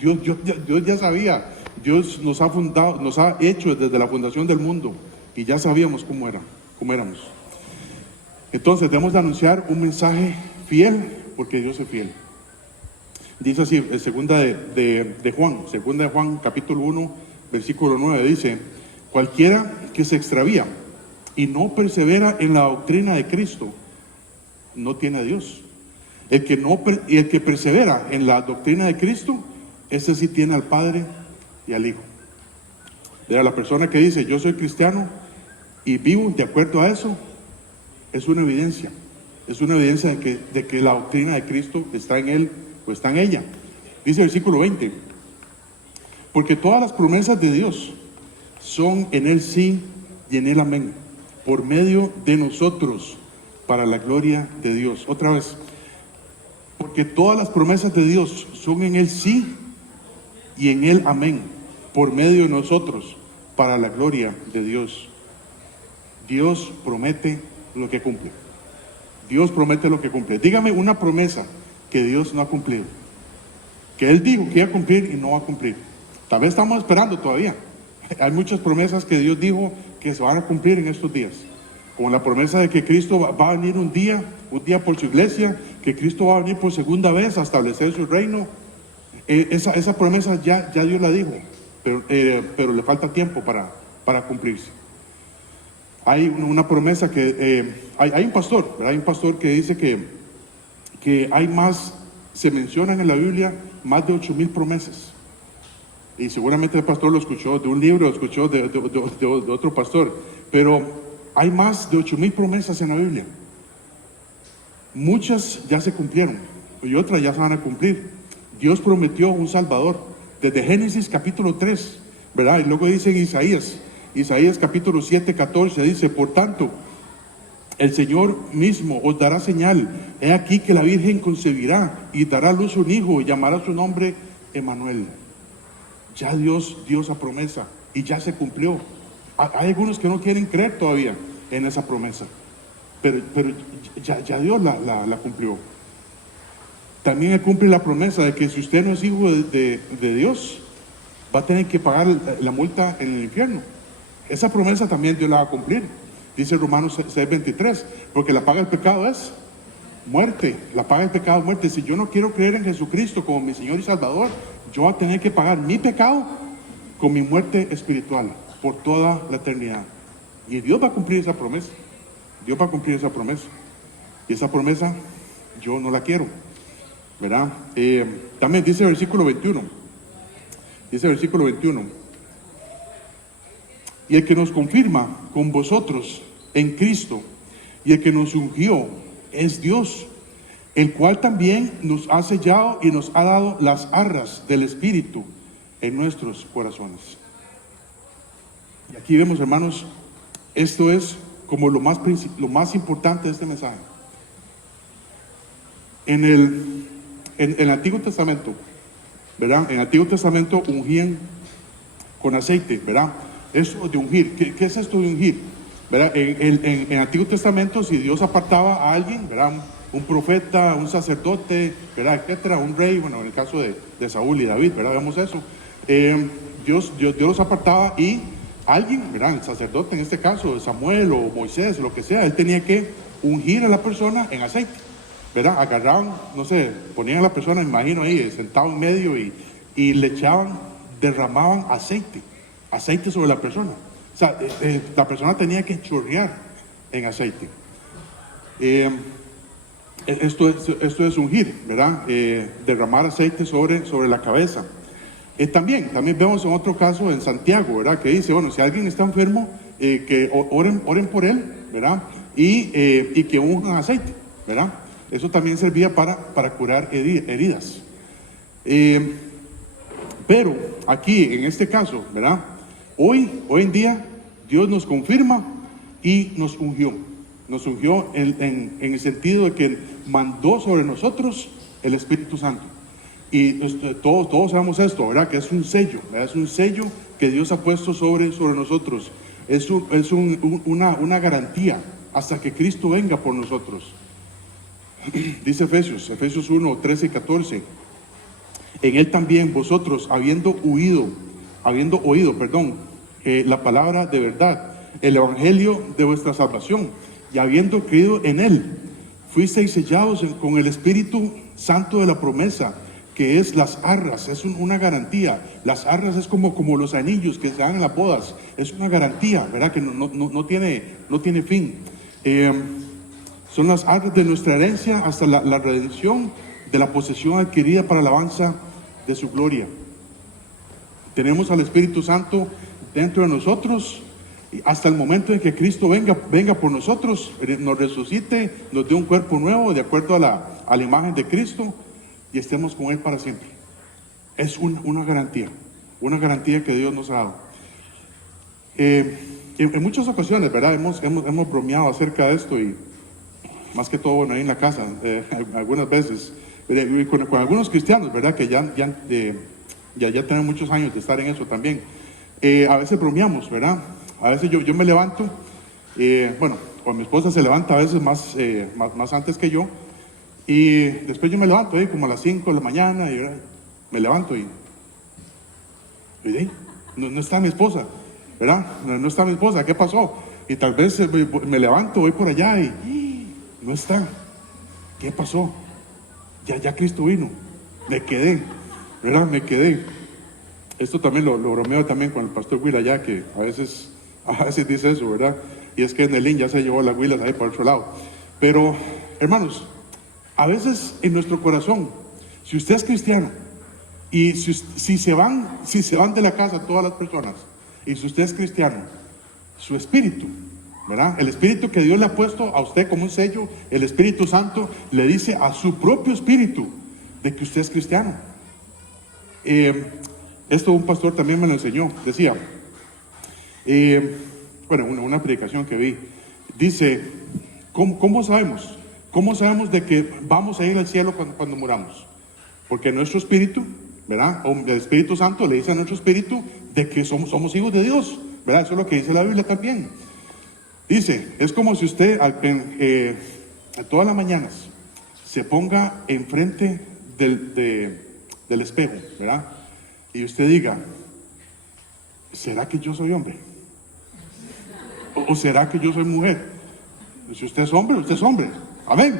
Dios ya sabía. Dios nos ha hecho desde la fundación del mundo y ya sabíamos cómo éramos. Entonces debemos de anunciar un mensaje fiel, porque Dios es fiel. Dice así, en segunda de Juan, capítulo 1, versículo 9, dice, cualquiera que se extravía y no persevera en la doctrina de Cristo, no tiene a Dios. El que persevera en la doctrina de Cristo, ese sí tiene al Padre y al Hijo. Era la persona que dice, yo soy cristiano y vivo de acuerdo a eso, es una evidencia de que la doctrina de Cristo está en él o está en ella. Dice el versículo 20, porque todas las promesas de Dios son en él sí y en él amén, por medio de nosotros, para la gloria de Dios. Otra vez, porque todas las promesas de Dios son en él sí y en él amén, por medio de nosotros, para la gloria de Dios. Dios promete lo que cumple. Dios promete lo que cumple. Dígame una promesa que Dios no ha cumplido, que Él dijo que iba a cumplir y no va a cumplir. Tal vez estamos esperando todavía. Hay muchas promesas que Dios dijo que se van a cumplir en estos días. Con la promesa de que Cristo va a venir un día por su iglesia, que Cristo va a venir por segunda vez a establecer su reino. Esa promesa ya Dios la dijo, pero le falta tiempo para cumplirse. Hay una promesa que hay un pastor, ¿verdad? Hay un pastor que dice que hay más, se mencionan en la Biblia más de 8,000 promesas. Y seguramente el pastor lo escuchó de un libro, lo escuchó de otro pastor, pero hay más de 8,000 promesas en la Biblia. Muchas ya se cumplieron y otras ya se van a cumplir. Dios prometió un Salvador desde Génesis capítulo 3, ¿verdad? Y luego dice en Isaías capítulo 7, 14, dice: por tanto, el Señor mismo os dará señal. He aquí que la Virgen concebirá y dará a luz un hijo y llamará su nombre Emmanuel. Ya Dios dio esa promesa y ya se cumplió. Hay algunos que no quieren creer todavía en esa promesa, pero ya Dios la cumplió. También Él cumple la promesa de que si usted no es hijo de Dios, va a tener que pagar la multa en el infierno. Esa promesa también Dios la va a cumplir. Dice Romanos 6:23, porque la paga del pecado es muerte. La paga del pecado es muerte. Si yo no quiero creer en Jesucristo como mi Señor y Salvador, yo voy a tener que pagar mi pecado con mi muerte espiritual por toda la eternidad. Y Dios va a cumplir esa promesa. Dios va a cumplir esa promesa. Y esa promesa yo no la quiero, ¿verdad? También dice el versículo 21. Dice el versículo 21. Y el que nos confirma con vosotros en Cristo y el que nos ungió es Dios, el cual también nos ha sellado y nos ha dado las arras del Espíritu en nuestros corazones. Y aquí vemos, hermanos, esto es como lo más importante de este mensaje. En el Antiguo Testamento, ¿verdad? En el Antiguo Testamento ungían con aceite, ¿verdad? Eso de ungir, ¿qué es esto de ungir? ¿Verdad? En el Antiguo Testamento, si Dios apartaba a alguien, ¿verdad? Un profeta, un sacerdote, ¿verdad? Etcétera, un rey, bueno, en el caso de Saúl y David, ¿verdad? Vemos eso. Dios los apartaba y alguien, ¿verdad? El sacerdote en este caso, Samuel o Moisés, lo que sea, él tenía que ungir a la persona en aceite, ¿verdad? Agarraban, no sé, ponían a la persona, me imagino ahí, sentado en medio y le echaban, derramaban aceite sobre la persona. O sea, la persona tenía que chorrear en aceite. Esto es ungir, ¿verdad? Derramar aceite sobre la cabeza. También vemos en otro caso en Santiago, ¿verdad? Que dice, bueno, si alguien está enfermo, que oren por él, ¿verdad? Y que unjan aceite, ¿verdad? Eso también servía para curar heridas. Pero aquí, en este caso, ¿verdad? Hoy en día, Dios nos confirma y nos ungió. Nos ungió en el sentido de que mandó sobre nosotros el Espíritu Santo. Y todos sabemos esto, ¿verdad? Que es un sello, ¿verdad? Es un sello que Dios ha puesto sobre nosotros. Es una garantía hasta que Cristo venga por nosotros. Dice Efesios 1, 13 y 14. En Él también vosotros, habiendo oído, la palabra de verdad, el evangelio de vuestra salvación, y habiendo creído en Él, fuisteis sellados con el Espíritu Santo de la promesa, que es las arras, es una garantía. Las arras es como los anillos que se dan en las bodas, es una garantía, ¿verdad? Que no tiene fin. Son las arras de nuestra herencia hasta la redención de la posesión adquirida para la alabanza de su gloria. Tenemos al Espíritu Santo dentro de nosotros hasta el momento en que Cristo venga por nosotros, nos resucite, nos dé un cuerpo nuevo de acuerdo a la imagen de Cristo y estemos con Él para siempre. Es una garantía que Dios nos ha dado. En muchas ocasiones, ¿verdad? Hemos bromeado acerca de esto y más que todo, bueno, ahí en la casa, algunas veces, con algunos cristianos, ¿verdad? Que ya tienen muchos años de estar en eso también. A veces bromeamos, ¿verdad? A veces yo me levanto, bueno, con mi esposa se levanta a veces más antes que yo, y después yo me levanto como a las 5 de la mañana, y me levanto y no está mi esposa. ¿verdad? No está mi esposa, ¿qué pasó? Y tal vez me levanto, voy por allá y no está. ¿Qué pasó? Ya Cristo vino. Me quedé, ¿verdad? Me quedé. Esto también lo bromeo también con el pastor Will allá, que a veces dice eso, ¿verdad? Y es que en el link ya se llevó las huilas ahí por otro lado. Pero, hermanos, a veces en nuestro corazón, si usted es cristiano, y si se van de la casa todas las personas, y si usted es cristiano, su espíritu, ¿verdad? El espíritu que Dios le ha puesto a usted como un sello, el Espíritu Santo, le dice a su propio espíritu de que usted es cristiano. Esto un pastor también me lo enseñó. Decía, bueno, una predicación que vi, dice, ¿cómo sabemos? ¿Cómo sabemos de que vamos a ir al cielo cuando muramos? Porque nuestro espíritu, ¿verdad? O el Espíritu Santo le dice a nuestro espíritu de que somos hijos de Dios, ¿verdad? Eso es lo que dice la Biblia también. Dice, es como si usted todas las mañanas se ponga enfrente del espejo, ¿verdad? Y usted diga, ¿será que yo soy hombre? ¿O será que yo soy mujer? Si usted es hombre, usted es hombre. Amén.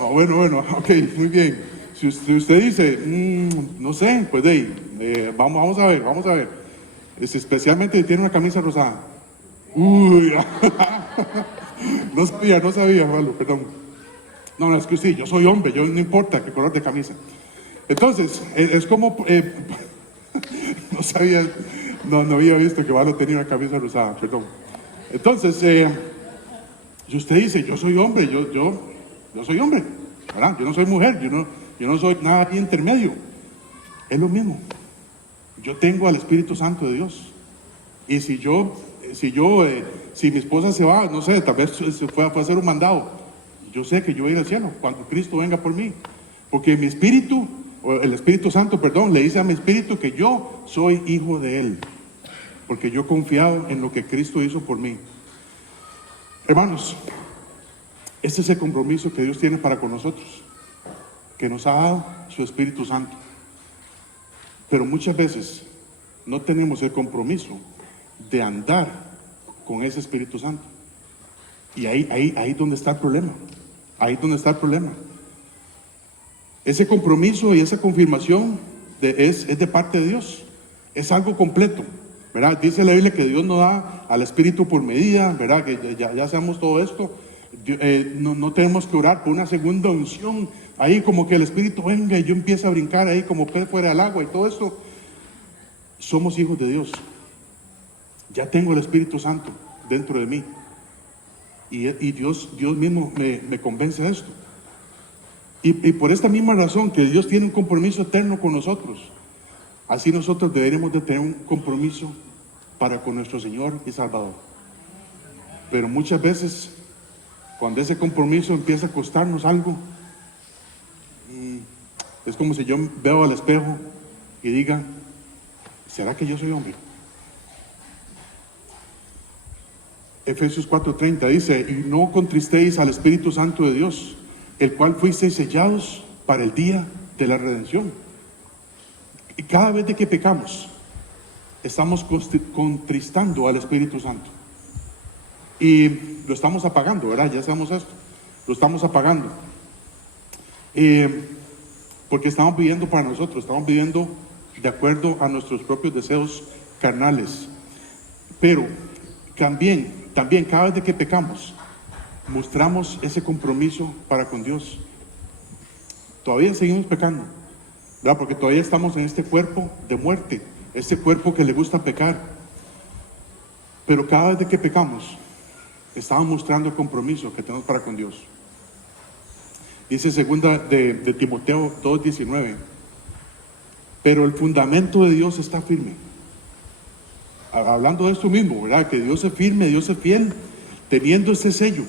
Oh, bueno, ok, muy bien. Si usted dice, no sé, pues vamos a ver. Especialmente si tiene una camisa rosada. Uy, no sabía, Pablo, perdón. No, es que sí, yo soy hombre, yo no importa qué color de camisa. Entonces, es como, no sabía, no había visto que Pablo tenía una camisa rosada, perdón. Entonces, si usted dice, yo soy hombre, yo soy hombre, ¿verdad? Yo no soy mujer, yo no soy nada aquí intermedio. Es lo mismo. Yo tengo al Espíritu Santo de Dios. Y si mi esposa se va, no sé, tal vez se fue a hacer un mandado, yo sé que yo voy a ir al cielo cuando Cristo venga por mí. Porque mi espíritu, o el Espíritu Santo, perdón, le dice a mi espíritu que yo soy hijo de Él. Porque yo he confiado en lo que Cristo hizo por mí. Hermanos, este es el compromiso que Dios tiene para con nosotros, que nos ha dado su Espíritu Santo. Pero muchas veces no tenemos el compromiso de andar con ese Espíritu Santo. Y ahí es donde está el problema. Ahí es donde está el problema. Ese compromiso y esa confirmación es de parte de Dios. Es algo completo, ¿verdad? Dice la Biblia que Dios no da al Espíritu por medida, ¿verdad? Que ya sabemos todo esto. No tenemos que orar por una segunda unción. Ahí como que el Espíritu venga y yo empiezo a brincar ahí como pez fuera del agua y todo esto. Somos hijos de Dios. Ya tengo el Espíritu Santo dentro de mí. Y Dios mismo me convence de esto. Y por esta misma razón que Dios tiene un compromiso eterno con nosotros, así nosotros deberemos de tener un compromiso para con nuestro Señor y Salvador. Pero muchas veces, cuando ese compromiso empieza a costarnos algo, es como si yo veo al espejo y diga, ¿será que yo soy hombre? Efesios 4:30 dice, y no contristéis al Espíritu Santo de Dios, el cual fuisteis sellados para el día de la redención. Y cada vez de que pecamos, estamos contristando al Espíritu Santo. Y lo estamos apagando, ¿verdad? Ya sabemos esto. Lo estamos apagando. Porque estamos viviendo para nosotros, estamos viviendo de acuerdo a nuestros propios deseos carnales. Pero también cada vez de que pecamos, mostramos ese compromiso para con Dios. Todavía seguimos pecando, ¿verdad? Porque todavía estamos en este cuerpo de muerte, este cuerpo que le gusta pecar. Pero cada vez de que pecamos, estamos mostrando el compromiso que tenemos para con Dios. Dice segunda de Timoteo 2:19, pero el fundamento de Dios está firme. Hablando de esto mismo, ¿verdad? Que Dios es firme, Dios es fiel, teniendo ese sello,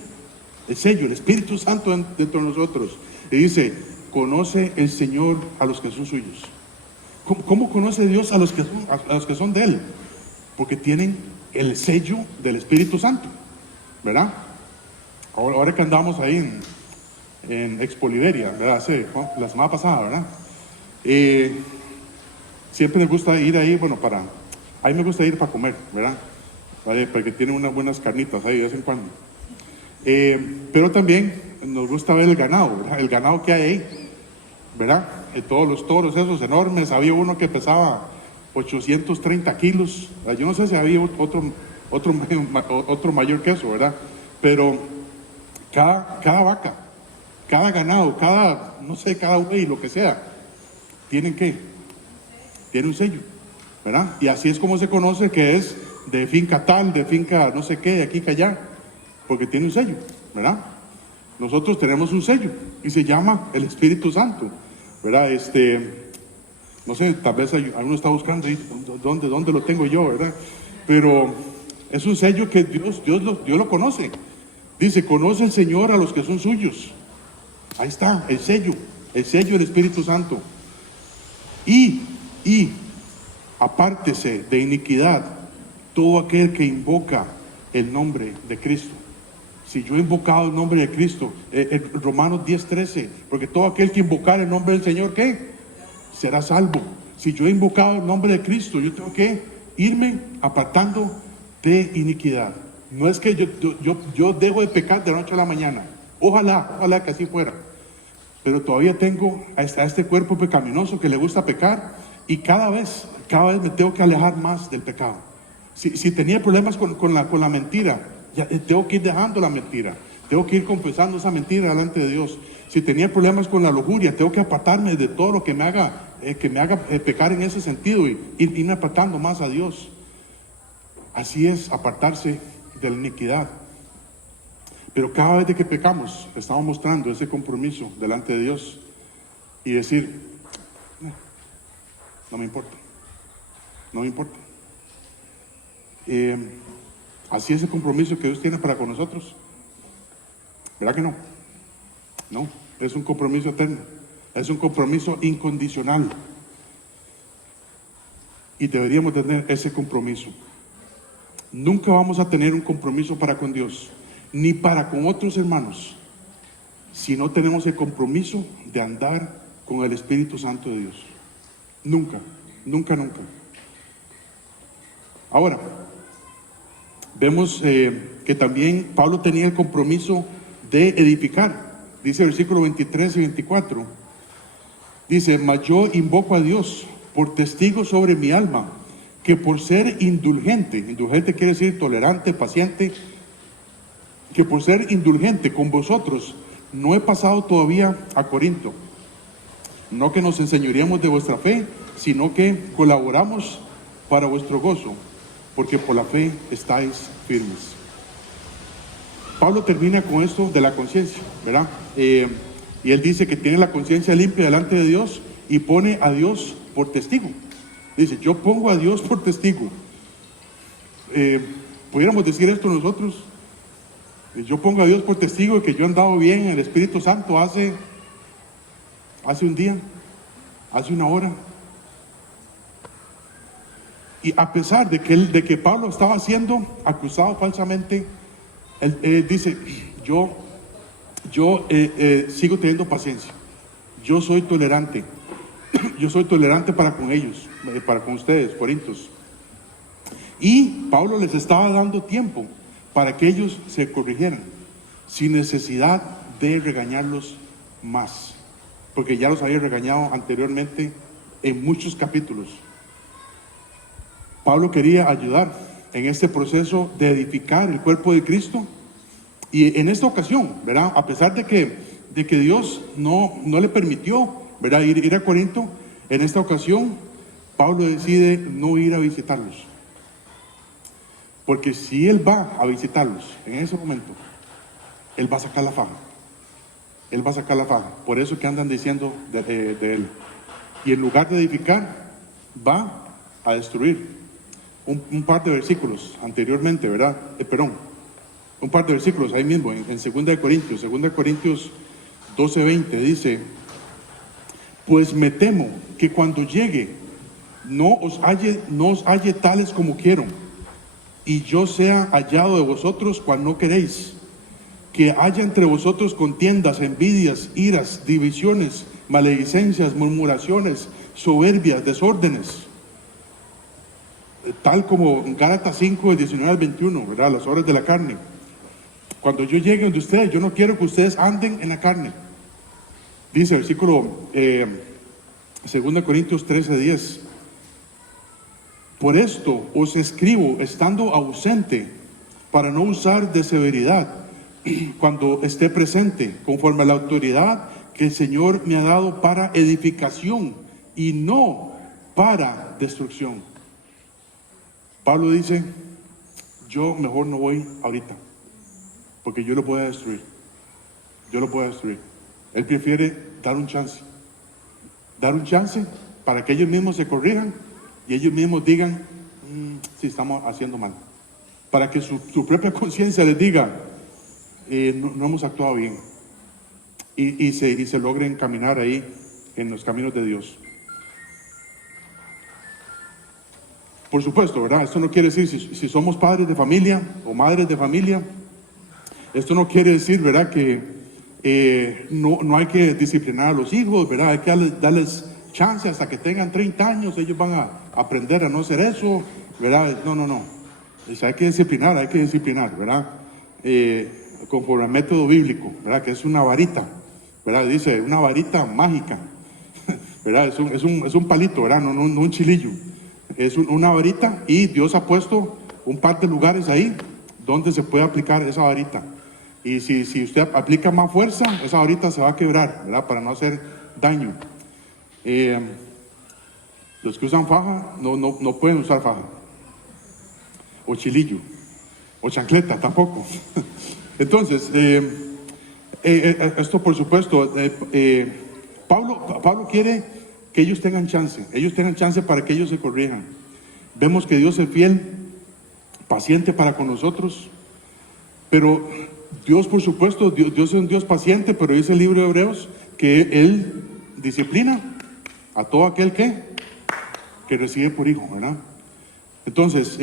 el Espíritu Santo dentro de nosotros. Y dice, conoce el Señor a los que son suyos. ¿Cómo conoce Dios a los que son de Él? Porque tienen el sello del Espíritu Santo, ¿verdad? Ahora que andamos ahí en Expo Liberia, ¿verdad? Sí, la semana pasada, ¿verdad? Siempre nos gusta ir ahí, bueno, A mí me gusta ir para comer, ¿verdad? Porque tienen unas buenas carnitas ahí de vez en cuando. Pero también nos gusta ver el ganado, ¿verdad? El ganado que hay ahí, ¿verdad? Todos los toros esos enormes. Había uno que pesaba 830 kilos. Yo no sé si había otro mayor que eso, ¿verdad? Pero cada vaca, cada ganado, no sé, cada buey, lo que sea, tiene un sello, ¿verdad? Y así es como se conoce que es de finca tal, de finca no sé qué, de aquí que allá, porque tiene un sello, ¿verdad? Nosotros tenemos un sello y se llama el Espíritu Santo, ¿verdad? No sé, tal vez alguno está buscando ¿dónde lo tengo yo, ¿verdad? Pero es un sello que Dios lo conoce. Dice, conoce el Señor a los que son suyos. Ahí está, el sello del Espíritu Santo. Y apártese de iniquidad todo aquel que invoca el nombre de Cristo. Si yo he invocado el nombre de Cristo, Romanos 10:13, porque todo aquel que invocar el nombre del Señor, ¿qué? Será salvo. Si yo he invocado el nombre de Cristo, yo tengo que irme apartando de iniquidad. No es que yo dejo de pecar de la noche a la mañana. Ojalá que así fuera. Pero todavía tengo a este cuerpo pecaminoso que le gusta pecar, y cada vez me tengo que alejar más del pecado. Si tenía problemas con la mentira, ya tengo que ir dejando la mentira. Tengo que ir confesando esa mentira delante de Dios. Si tenía problemas con la lujuria, tengo que apartarme de todo lo que me haga pecar en ese sentido, y irme apartando más a Dios. Así es, apartarse de la iniquidad. Pero cada vez de que pecamos, estamos mostrando ese compromiso delante de Dios y decir, no me importa. Así es el compromiso que Dios tiene para con nosotros. ¿Verdad que no? No, es un compromiso eterno, es un compromiso incondicional. Y deberíamos tener ese compromiso. Nunca vamos a tener un compromiso para con Dios, ni para con otros hermanos, si no tenemos el compromiso de andar con el Espíritu Santo de Dios. Nunca. Ahora, vemos que también Pablo tenía el compromiso de edificar. Dice el versículo 23 y 24. Dice, mas yo invoco a Dios por testigo sobre mi alma, que por ser indulgente quiere decir tolerante, paciente, que por ser indulgente con vosotros no he pasado todavía a Corinto. No que nos enseñoreemos de vuestra fe, sino que colaboramos para vuestro gozo, porque por la fe estáis firmes. Pablo termina con esto de la conciencia, ¿verdad? Y él dice que tiene la conciencia limpia delante de Dios y pone a Dios por testigo. Dice, yo pongo a Dios por testigo. ¿Pudiéramos decir esto nosotros? Yo pongo a Dios por testigo de que yo he andado bien en el Espíritu Santo hace un día, hace una hora. Y a pesar de que Pablo estaba siendo acusado falsamente, él dice, yo sigo teniendo paciencia. Yo soy tolerante. Yo soy tolerante para con ellos, para con ustedes, corintios. Y Pablo les estaba dando tiempo para que ellos se corrigieran, sin necesidad de regañarlos más, porque ya los había regañado anteriormente en muchos capítulos. Pablo quería ayudar en este proceso de edificar el cuerpo de Cristo, y en esta ocasión, ¿verdad? A pesar de que Dios no le permitió, ¿verdad?, ir a Corinto, en esta ocasión Pablo decide no ir a visitarlos, porque si él va a visitarlos en ese momento, él va a sacar la faja. Por eso que andan diciendo de él, y en lugar de edificar, va a destruir. Un par de versículos anteriormente, ¿verdad? Un par de versículos ahí mismo, en 2 Corintios 12:20 dice, pues me temo que cuando llegue no os halle tales como quiero, y yo sea hallado de vosotros cual no queréis, que haya entre vosotros contiendas, envidias, iras, divisiones, maledicencias, murmuraciones, soberbias, desórdenes. tal como Gálatas 5, del 19 al 21, ¿verdad? Las obras de la carne. Cuando yo llegue donde ustedes, yo no quiero que ustedes anden en la carne. Dice el versículo 2 Corintios 13, 10. Por esto os escribo estando ausente, para no usar de severidad cuando esté presente, conforme a la autoridad que el Señor me ha dado para edificación y no para destrucción. Pablo dice, yo mejor no voy ahorita, porque yo lo puedo destruir. Yo lo puedo destruir. Él prefiere dar un chance para que ellos mismos se corrijan y ellos mismos digan, si estamos haciendo mal. Para que su propia conciencia les diga, no hemos actuado bien. Y se logren caminar ahí en los caminos de Dios. Por supuesto, ¿verdad? Esto no quiere decir, si somos padres de familia o madres de familia, esto no quiere decir, ¿verdad?, que no hay que disciplinar a los hijos, ¿verdad? Hay que darles chance hasta que tengan 30 años, ellos van a aprender a no hacer eso, ¿verdad? No. Hay que disciplinar, ¿verdad? Conforme al método bíblico, ¿verdad? Que es una varita, ¿verdad? Dice, una varita mágica, ¿verdad? Es un palito, ¿verdad? No un chilillo. Es una varita y Dios ha puesto un par de lugares ahí donde se puede aplicar esa varita. Y si usted aplica más fuerza, esa varita se va a quebrar, ¿verdad? Para no hacer daño. Los que usan faja no pueden usar faja. O chilillo. O chancleta, tampoco. Entonces, esto por supuesto, Pablo quiere que ellos tengan chance para que ellos se corrijan. Vemos que Dios es fiel, paciente para con nosotros, pero Dios, por supuesto, Dios es un Dios paciente, pero dice el libro de Hebreos que Él disciplina a todo aquel que recibe por hijo, ¿verdad? Entonces,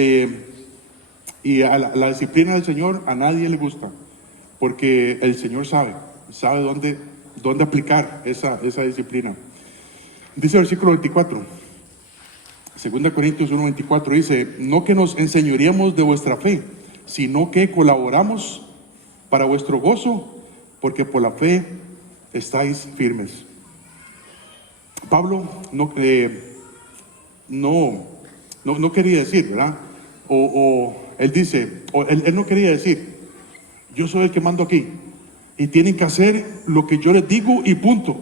y a la disciplina del Señor a nadie le gusta, porque el Señor sabe dónde aplicar esa disciplina. Dice el versículo 24, 2 Corintios 1, 24, dice, no que nos enseñoreemos de vuestra fe, sino que colaboramos para vuestro gozo, porque por la fe estáis firmes. Pablo no quería decir, ¿verdad? Él no quería decir, yo soy el que mando aquí, y tienen que hacer lo que yo les digo y punto.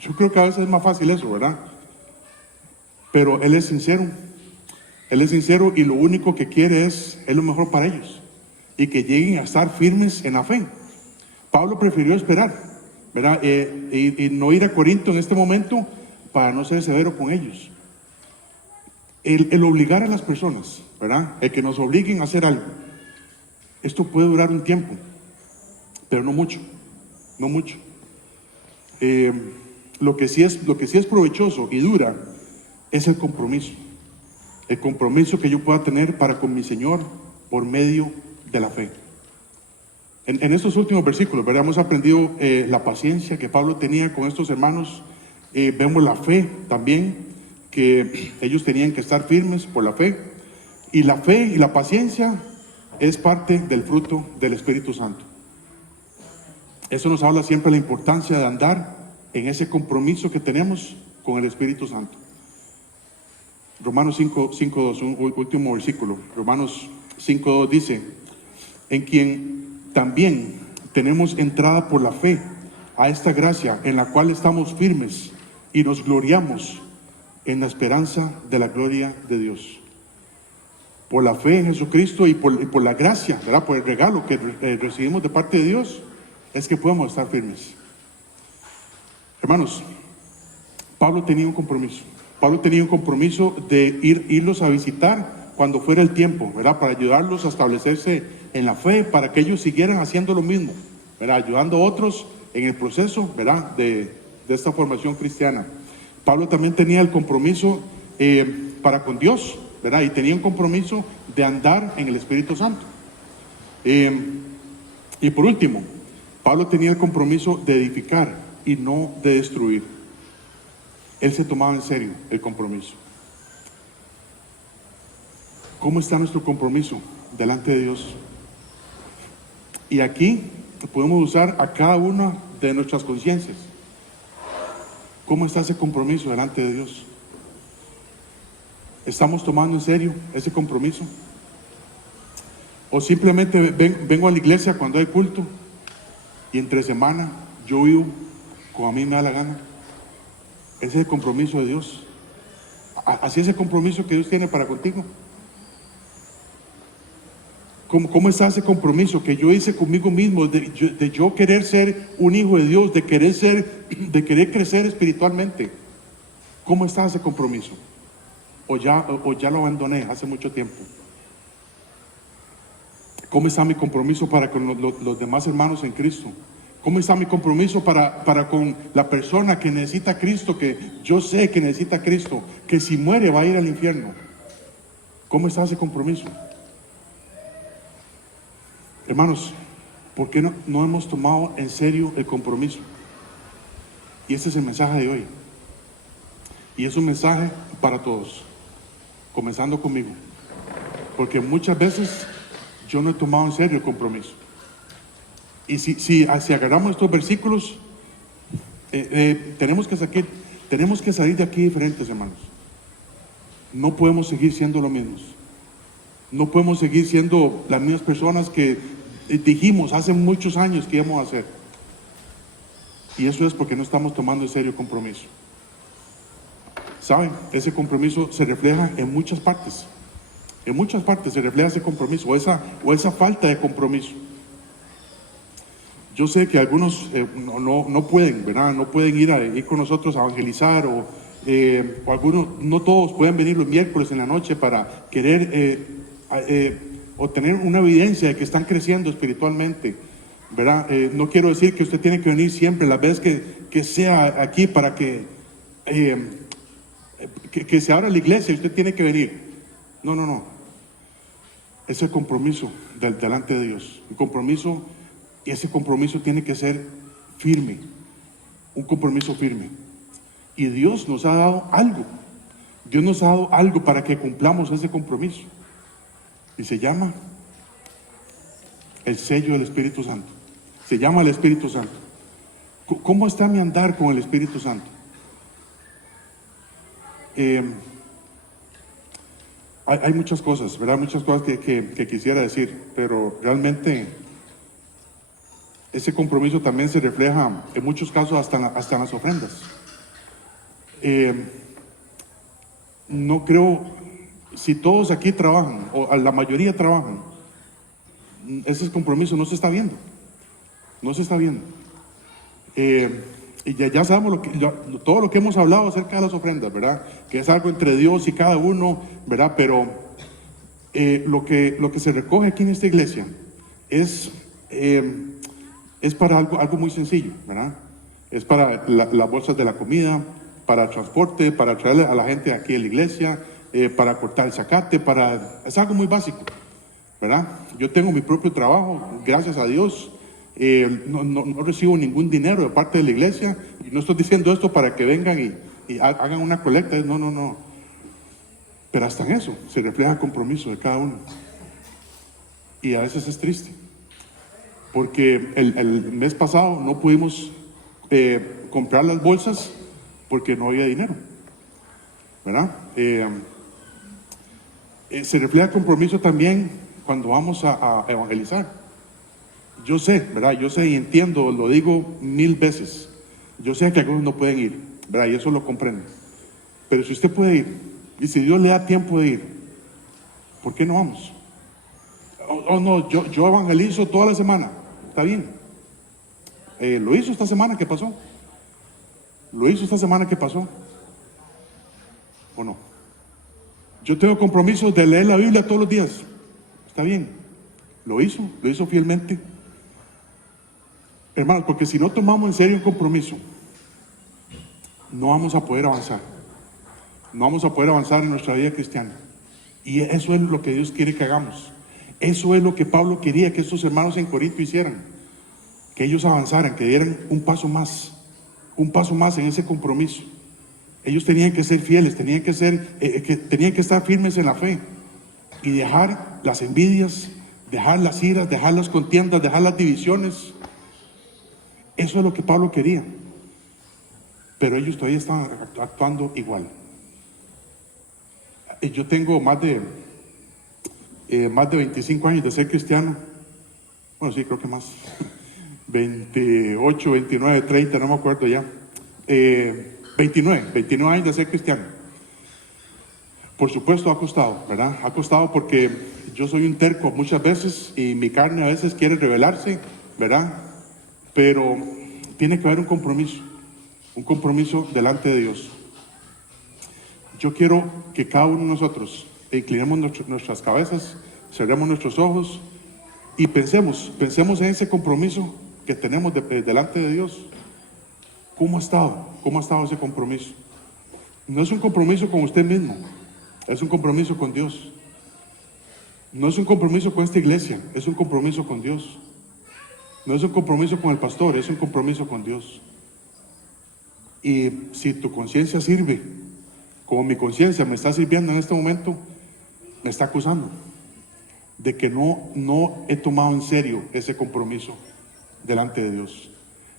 Yo creo que a veces es más fácil eso, ¿verdad? Pero Él es sincero y lo único que quiere es lo mejor para ellos y que lleguen a estar firmes en la fe. Pablo prefirió esperar, ¿verdad? Y no ir a Corinto en este momento para no ser severo con ellos. El obligar a las personas, ¿verdad? El que nos obliguen a hacer algo, esto puede durar un tiempo, pero no mucho. Lo que sí es provechoso y dura es el compromiso que yo pueda tener para con mi Señor por medio de la fe. En estos últimos versículos, ¿verdad? Hemos aprendido la paciencia que Pablo tenía con estos hermanos. Vemos la fe también, que ellos tenían que estar firmes por la fe. Y la fe y la paciencia es parte del fruto del Espíritu Santo. Eso nos habla siempre de la importancia de andar en ese compromiso que tenemos con el Espíritu Santo. Romanos 5:2, un último versículo. Romanos 5:2 dice, en quien también tenemos entrada por la fe a esta gracia en la cual estamos firmes y nos gloriamos en la esperanza de la gloria de Dios. Por la fe en Jesucristo y por la gracia, ¿verdad? Por el regalo que recibimos de parte de Dios, es que podemos estar firmes. Hermanos, Pablo tenía un compromiso de irlos a visitar cuando fuera el tiempo, ¿verdad? Para ayudarlos a establecerse en la fe, para que ellos siguieran haciendo lo mismo, ¿verdad? Ayudando a otros en el proceso, ¿verdad? De esta formación cristiana. Pablo también tenía el compromiso para con Dios, ¿verdad? Y tenía un compromiso de andar en el Espíritu Santo. Y por último, Pablo tenía el compromiso de edificar y no de destruir. Él se tomaba en serio el compromiso. ¿Cómo está nuestro compromiso delante de Dios? Y aquí podemos usar a cada una de nuestras conciencias. ¿Cómo está ese compromiso delante de Dios? ¿Estamos tomando en serio ese compromiso? ¿O simplemente vengo a la iglesia cuando hay culto y entre semana yo vivo como a mí me da la gana? Ese es el compromiso de Dios. Así es el compromiso que Dios tiene para contigo. ¿Cómo está ese compromiso que yo hice conmigo mismo de yo querer ser un hijo de Dios, de querer crecer espiritualmente? ¿Cómo está ese compromiso? ¿O ya lo abandoné hace mucho tiempo? ¿Cómo está mi compromiso para con los demás hermanos en Cristo? ¿Cómo está mi compromiso para con la persona que necesita a Cristo, que yo sé que necesita a Cristo, que si muere va a ir al infierno? ¿Cómo está ese compromiso? Hermanos, ¿por qué no hemos tomado en serio el compromiso? Y ese es el mensaje de hoy. Y es un mensaje para todos, comenzando conmigo. Porque muchas veces yo no he tomado en serio el compromiso. Y si agarramos estos versículos, tenemos que salir de aquí diferentes, hermanos. No podemos seguir siendo los mismos. No podemos seguir siendo las mismas personas que dijimos hace muchos años que íbamos a hacer. Y eso es porque no estamos tomando en serio el compromiso. ¿Saben? Ese compromiso se refleja en muchas partes. En muchas partes se refleja ese compromiso o esa falta de compromiso. Yo sé que algunos no pueden, ¿verdad? No pueden ir con nosotros a evangelizar o algunos, no todos pueden venir los miércoles en la noche para querer obtener una evidencia de que están creciendo espiritualmente, ¿verdad? No quiero decir que usted tiene que venir siempre, las veces que sea aquí para que se abra la iglesia y usted tiene que venir. No. Es el compromiso delante de Dios. El compromiso, y ese compromiso tiene que ser firme. Un compromiso firme. Y Dios nos ha dado algo. Dios nos ha dado algo para que cumplamos ese compromiso. Y se llama el sello del Espíritu Santo. Se llama el Espíritu Santo. ¿Cómo está mi andar con el Espíritu Santo? Hay muchas cosas, ¿verdad? Muchas cosas que quisiera decir, pero realmente ese compromiso también se refleja en muchos casos hasta en las ofrendas. No creo, si todos aquí trabajan, o la mayoría trabajan, ese compromiso no se está viendo. No se está viendo. Y ya sabemos todo lo que hemos hablado acerca de las ofrendas, ¿verdad? Que es algo entre Dios y cada uno, ¿verdad? Pero lo que se recoge aquí en esta iglesia es para algo muy sencillo, ¿verdad? Es para las bolsas de la comida, para el transporte, para traerle a la gente aquí a la iglesia, para cortar el zacate, es algo muy básico, ¿verdad? Yo tengo mi propio trabajo, gracias a Dios. No recibo ningún dinero de parte de la iglesia, y no estoy diciendo esto para que vengan y hagan una colecta, no. Pero hasta en eso se refleja el compromiso de cada uno. Y a veces es triste, porque el mes pasado no pudimos comprar las bolsas porque no había dinero, ¿verdad? Se refleja el compromiso también cuando vamos a evangelizar. Yo sé, ¿verdad? Yo sé y entiendo, lo digo 1000 veces. Yo sé que algunos no pueden ir, ¿verdad? Y eso lo comprendo. Pero si usted puede ir, y si Dios le da tiempo de ir, ¿por qué no vamos? No, yo evangelizo toda la semana. Está bien. Lo hizo esta semana que pasó. ¿O no? Yo tengo compromiso de leer la Biblia todos los días. Está bien. Lo hizo fielmente. Hermanos, porque si no tomamos en serio un compromiso, no vamos a poder avanzar. No vamos a poder avanzar en nuestra vida cristiana. Y eso es lo que Dios quiere que hagamos. Eso es lo que Pablo quería que estos hermanos en Corinto hicieran. Que ellos avanzaran, que dieran un paso más en ese compromiso. Ellos tenían que ser fieles, tenían que estar firmes en la fe. y dejar las envidias, dejar las iras, dejar las contiendas, dejar las divisiones. Eso es lo que Pablo quería. Pero ellos todavía estaban actuando igual. Yo tengo más de 25 años de ser cristiano. Bueno, sí, creo que más. 28, 29, 30, no me acuerdo ya. 29 años de ser cristiano. Por supuesto ha costado, ¿verdad? Ha costado porque yo soy un terco muchas veces y mi carne a veces quiere rebelarse, ¿verdad? Pero tiene que haber un compromiso delante de Dios. Yo quiero que cada uno de nosotros inclinemos nuestras cabezas, cerremos nuestros ojos y pensemos en ese compromiso que tenemos delante de Dios. ¿Cómo ha estado ese compromiso? No es un compromiso con usted mismo, es un compromiso con Dios. No es un compromiso con esta iglesia, es un compromiso con Dios. No es un compromiso con el pastor, es un compromiso con Dios. Y si tu conciencia sirve, como mi conciencia me está sirviendo en este momento, me está acusando de que no he tomado en serio ese compromiso delante de Dios.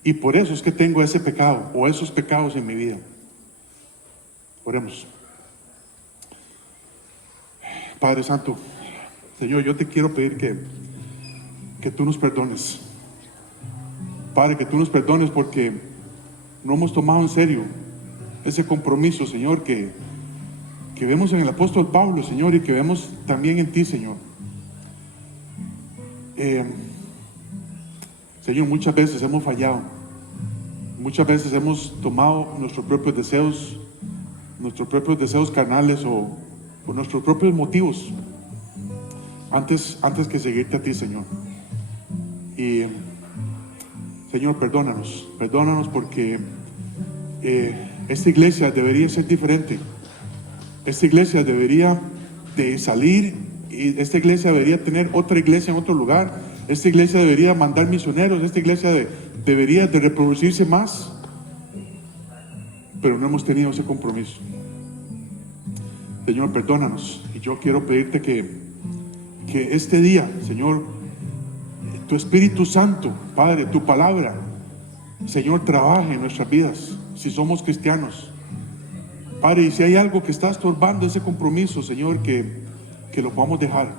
Y por eso es que tengo ese pecado o esos pecados en mi vida. Oremos. Padre Santo, Señor, yo te quiero pedir que tú nos perdones. Padre, que tú nos perdones porque no hemos tomado en serio ese compromiso, Señor, que vemos en el apóstol Pablo, Señor, y que vemos también en ti, Señor. Señor, muchas veces hemos fallado. Muchas veces hemos tomado nuestros propios deseos carnales o nuestros propios motivos antes que seguirte a ti, Señor. Y Señor, perdónanos porque esta iglesia debería ser diferente. Esta iglesia debería de salir y esta iglesia debería tener otra iglesia en otro lugar. Esta iglesia debería mandar misioneros. Esta iglesia debería de reproducirse más. Pero no hemos tenido ese compromiso. Señor, perdónanos. Y yo quiero pedirte que este día, Señor, tu Espíritu Santo, Padre, tu palabra, Señor, trabaje en nuestras vidas, si somos cristianos. Padre, y si hay algo que está estorbando ese compromiso, Señor, que lo podamos dejar.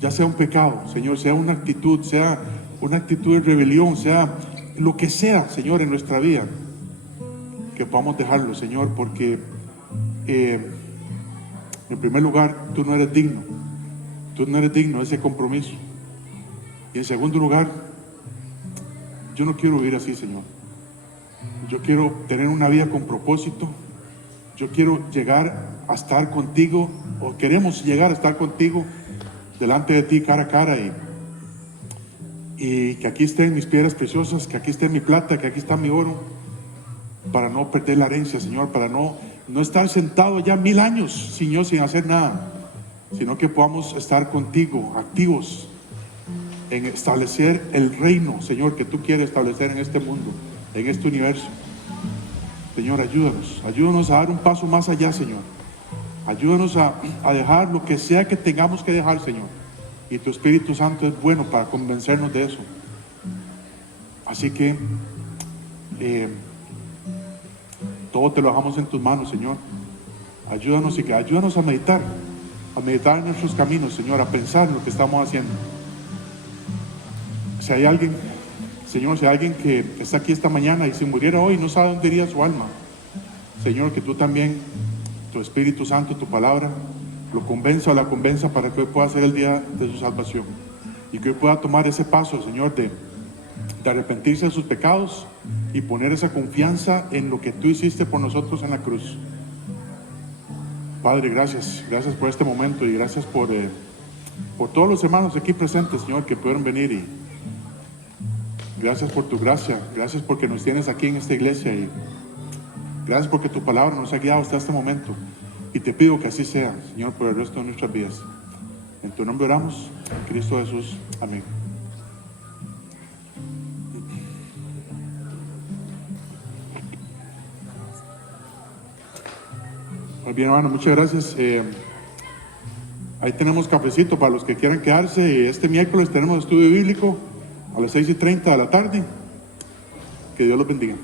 Ya sea un pecado, Señor, sea una actitud de rebelión, sea lo que sea, Señor, en nuestra vida, que podamos dejarlo, Señor, porque en primer lugar, tú no eres digno de ese compromiso. Y en segundo lugar, yo no quiero vivir así, Señor. Yo quiero tener una vida con propósito. Yo quiero llegar a estar contigo, o queremos llegar a estar contigo delante de ti cara a cara, y que aquí estén mis piedras preciosas, que aquí esté mi plata, que aquí está mi oro, para no perder la herencia, Señor, para no estar sentado ya 1000 años, Señor, sin hacer nada, sino que podamos estar contigo, activos en establecer el reino, Señor, que tú quieres establecer en este mundo, en este universo. Señor, ayúdanos a dar un paso más allá, Señor. Ayúdanos a dejar lo que sea que tengamos que dejar, Señor. Y tu Espíritu Santo es bueno para convencernos de eso. Así que todo te lo dejamos en tus manos, Señor. Ayúdanos a meditar en nuestros caminos, Señor, a pensar en lo que estamos haciendo. Si hay alguien, Señor, que está aquí esta mañana y si muriera hoy no sabe dónde iría su alma, Señor, que tú también, tu Espíritu Santo, tu palabra, lo convenza o la convenza para que hoy pueda ser el día de su salvación y que hoy pueda tomar ese paso, Señor, de arrepentirse de sus pecados y poner esa confianza en lo que tú hiciste por nosotros en la cruz. Padre, gracias por este momento y gracias por todos los hermanos aquí presentes, Señor, que pudieron venir, y gracias por tu gracia, gracias porque nos tienes aquí en esta iglesia, y gracias porque tu palabra nos ha guiado hasta este momento, y te pido que así sea, Señor, por el resto de nuestras vidas. En tu nombre oramos, en Cristo Jesús. Amén. Muy bien, hermano, muchas gracias. Ahí tenemos cafecito para los que quieran quedarse. Este miércoles tenemos estudio bíblico a las 6:30 de la tarde. Que Dios los bendiga.